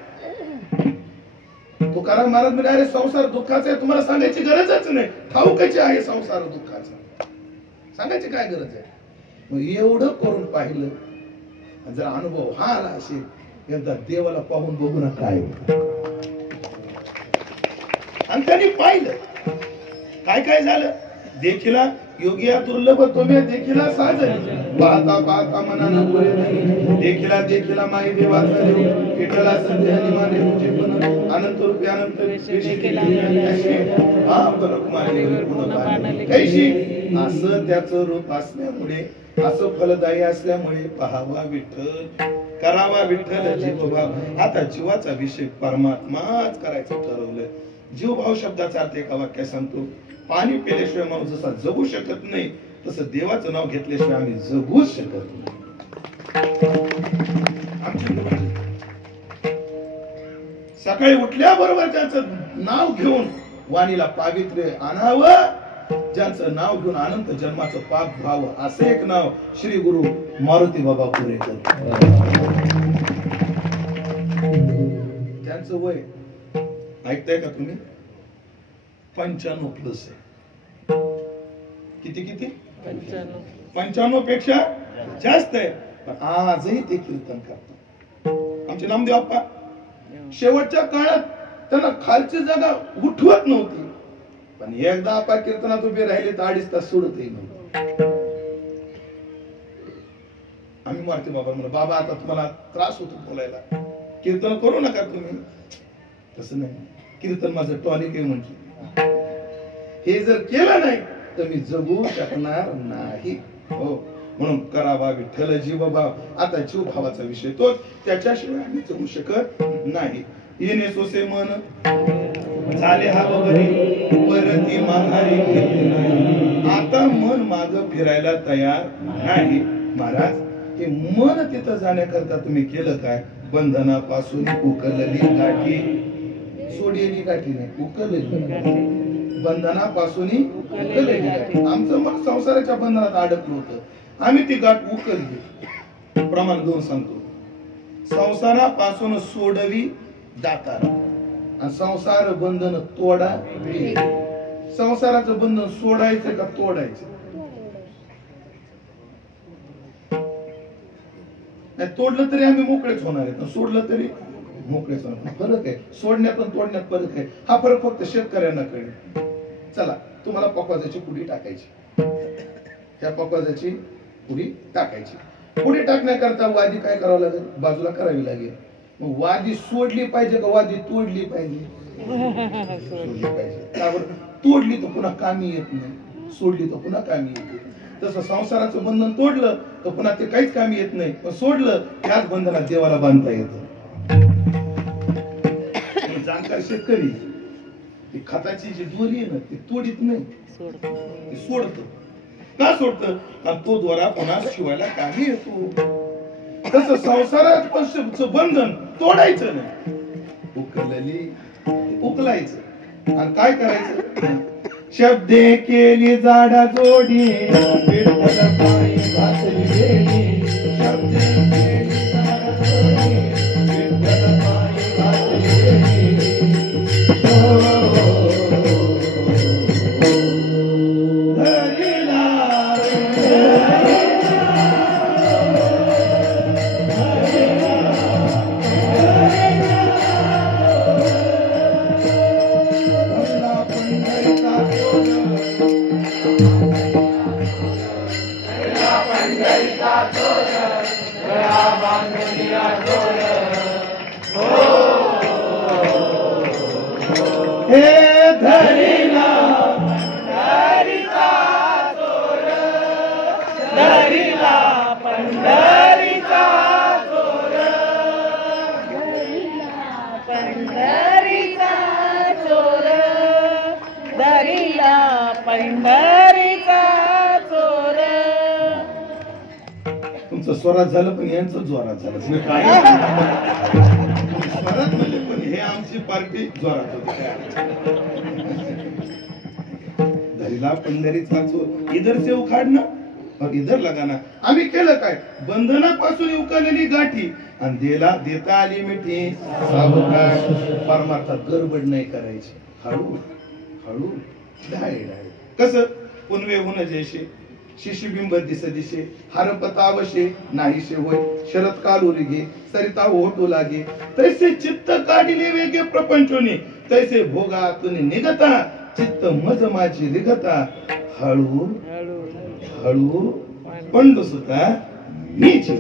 तुकाराम महाराज म्हणाले अरे संसार दुःखाचा आहे, तुम्हाला सांगायची गरजच नाही. ठाऊकच आहे संसार दुःखाचा, सांगायची काय गरज आहे? मग एवढं करून पाहिलं, जर अनुभव हा आला असेल एकदा देवाला पाहून बघू ना काय होतं. आणि त्यांनी पाहिलं काय काय झालं. देखिला योगिया दुर्लभ तुम्ही देखिला साजन पाहता पाहता मनानं पुरे नाही. देखिला माई देवाचा देव विठ्ठला संध्यानी माने तुझे पण अनंत रूपी अनंत विशेष केला हा परक माने गुण पाहणे कैशी. असं त्याचं रूप असल्यामुळे, असं फलदायी असल्यामुळे पाहावा विठ्ठल, करावा विठ्ठल जीवभाव. आता जीवाचा विषय परमात्माच करायचं ठरवलंय. जीवभाव शब्दाचा अर्थ एका वाक्यात सांगतो. पाणी पिल्याशिवाय माणूस जसा जगू शकत नाही तसं देवाचं नाव घेतल्याशिवाय आम्ही जगूच शकत नाही. सकाळी उठल्याबरोबर ज्याचं नाव घेऊन वाणीला पावित्र्य आणावं, ज्याचं नाव घेऊन अनंत जन्माचं पाप व्हावं, असं एक नाव श्री गुरु मारुती बाबा पुरेकर. त्यांचं वय ऐकताय का तुम्ही? 95+ आहे. किती 95 पेक्षा जास्त आहे. पण आजही ते कीर्तन करतात. आमचे नामदेव आप्पा शेवटच्या काळात त्यांना खालची जागा उठवत नव्हती, पण एकदा आप्पा कीर्तनात उभे राहिले तर 2.5 तास सोडतही नव्हते. आम्ही मारुती बाबा म्हणलं बाबा आता तुम्हाला त्रास होतो बोलायला, कीर्तन करू नका तुम्ही. तसं नाही, कीर्तन माझं टॉनिक आहे म्हटलं. हे जर केलं नाही तर मी जगू शकणार नाही. हो, म्हणून करावा विठ्ठल जीवभाव. आता जीव भावाचा विषय तोच, त्याच्याशिवाय आम्ही जगू शकत नाही. येणे सोसे मन झाले हा बरी परती माघारी घेतले नाही. आता मन माग फिरायला तयार नाही. महाराज हे मन तिथं जाण्याकरता तुम्ही केलं काय? बंधनापासून उकलली गाठी, सोडलेली गाठी नाही, उकललेली गाठी. बंधनापासून उकललेली गाठी. आमचं मन संसाराच्या बंधनात अडकलं होतं, आम्ही ती गाठ उकलली. प्रमाण 2 सांगतो. संसारापासून सोडवी दातार, आणि संसार बंधन तोडा. संसाराचं बंधन सोडायचं का तोडायचं? नाही, तोडलं तरी आम्ही मोकळेच होणार आहेत, सोडलं तरी मोकळेच होणार. फरक आहे, सोडण्यात आणि तोडण्यात फरक आहे. हा फरक फक्त शेतकऱ्यांना कळेल. चला, तुम्हाला पकवाजाची पुडी टाकायची, त्या पकवाजाची पुडी टाकायची. पुढे टाकण्याकरता वादी काय करावं लागेल, बाजूला करावी लागेल. मग वादी सोडली पाहिजे का वादी तोडली पाहिजे? सोडली पाहिजे. का बरं? तोडली तर पुन्हा कामी येत नाही, सोडली तर पुन्हा कामी येते. तसं संसाराचं बंधन तोडलं तर पुन्हा ते काहीच कामी येत नाही, पण सोडलं त्याच बंधनात देवाला बांधता येतं. जाणकार शेतकरी ती खताची जी दोरी आहे ना ती तोडीत नाही, ती सोडतं. का सोडतं? कारण तो दोरा पुन्हा शिवायला कामी येतो. तसं संसाराचं बंधन तोडायचं नाही, उकलली उकलायचं. आणि काय करायचं? शब्दे केली जाडा जोडी, विठ्ठल पायी घातली वेडी. शब्दे केली जाडा जोडी, विठ्ठल पायी घातली वेडी. धरिला तुमचं स्वरात झालं पण यांचं जोरात झालं. स्वरात म्हणजे पण हे आमची पार्टी जोरात होती. धरीला पंढरीचा चोर, इधर से उखाडणं और इधर लगाना. आम्ही केलं काय? बंधनापासून उकळलेली गाठी आणि देता आली मिठी. सावकाश, परमार्थात गडबड नाही करायची, हळू हळू ढाळे ढाळे. कसं? पुनवे होणं जैसे शिशिबिंब दिस दिशे, हरपतावशे नाहीशे होय. शरद कालोरी घे, सरिता ओढू लागे. तैसे चित्त काढिले वेगे प्रपंचोनी, तैसे भोगातून निघता चित्त मज माझी रिघता. हळू हळू पंडू सुता मीची.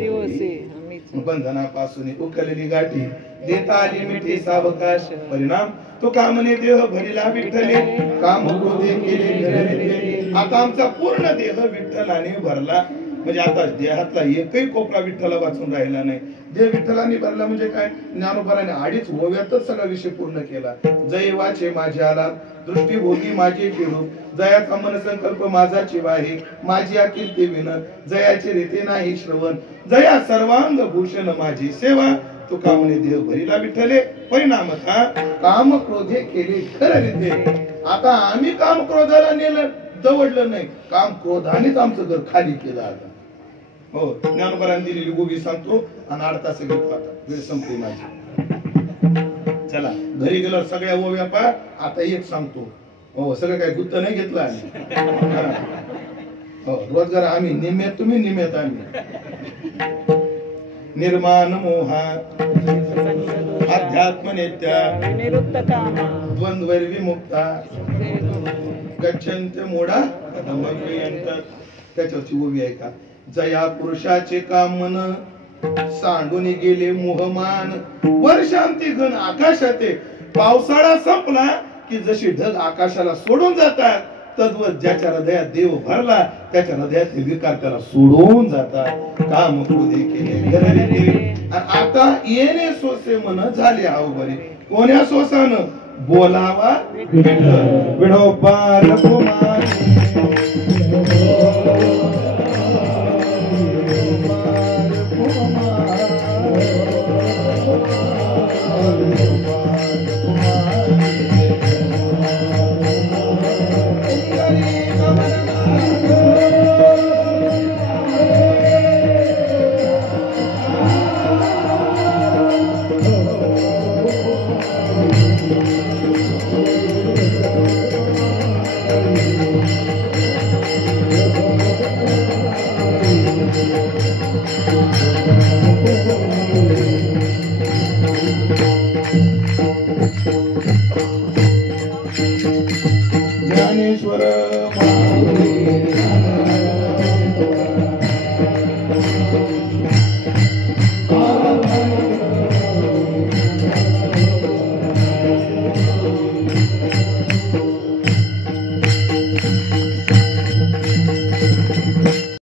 बंधनापासून उकललेली गाठी, देता आली मिठी सावकाश. परिणाम तो कामने देह भरिला विठ्ठले, काम क्रोधे केले घडविले. आता आमचा पूर्ण देह विठ्ठलाने भरला. म्हणजे आता देहातला एकही कोपरा विठ्ठला वाचून राहिला नाही. देह विठ्ठलाने भरला म्हणजे काय? ज्ञानोबाने 2.5 ओव्यातच सगळा विषय पूर्ण केला. जय वाचे माझे आला, दृष्टीभोगी माझे चिरू. जयाचा मन संकल्प माझा चिवाहे, माझी अकीर्ती विन. जयाचे रीते नाही श्रवण, जया सर्वांग भूषण माझी सेवा. तो कामने देह भरिला विठ्ठले. परिणाम काम क्रोधे केले खरं रीते. आता आम्ही काम क्रोधाला नेलं, दवडलं नाही, काम क्रोधानेच आमचं घर खाली केलं. आता हो, ज्ञानोबारांनी दिलेली गोबी सांगतो आणि 8 तास घेतो. आता वेळ संपली माझी. चला घरी गेल्यावर सगळ्या ओव्या पा. आता एक सांगतो. हो, सगळं काय गुत्त नाही घेतलं आम्ही. हो, रोजगार आम्ही निम्यात, तुम्ही निम्यात आम्ही. निर्माण मोहा अध्यात्म नेत्या, निरुक्त कामा द्वंद्व विमुक्ता, गच्छन्ते मोडा त्याच्यावरची ओवी आहे का? जया पुरुषाचे काम मन, सांडून गेले मोहमान. वर्षांती घन आकाशाते, पावसाळा संपला की जशी ढग आकाशाला सोडून जातात, तद्वत ज्याच्या हृदयात देव भरला त्याच्या हृदयातले विकार त्याला सोडून जातात. काम क्रोधे केले घररीते. आणि आता येणे सोसे मन झाले अवघरे. कोण्या सोसानं? बोलावा विठोबा कुमार. Hare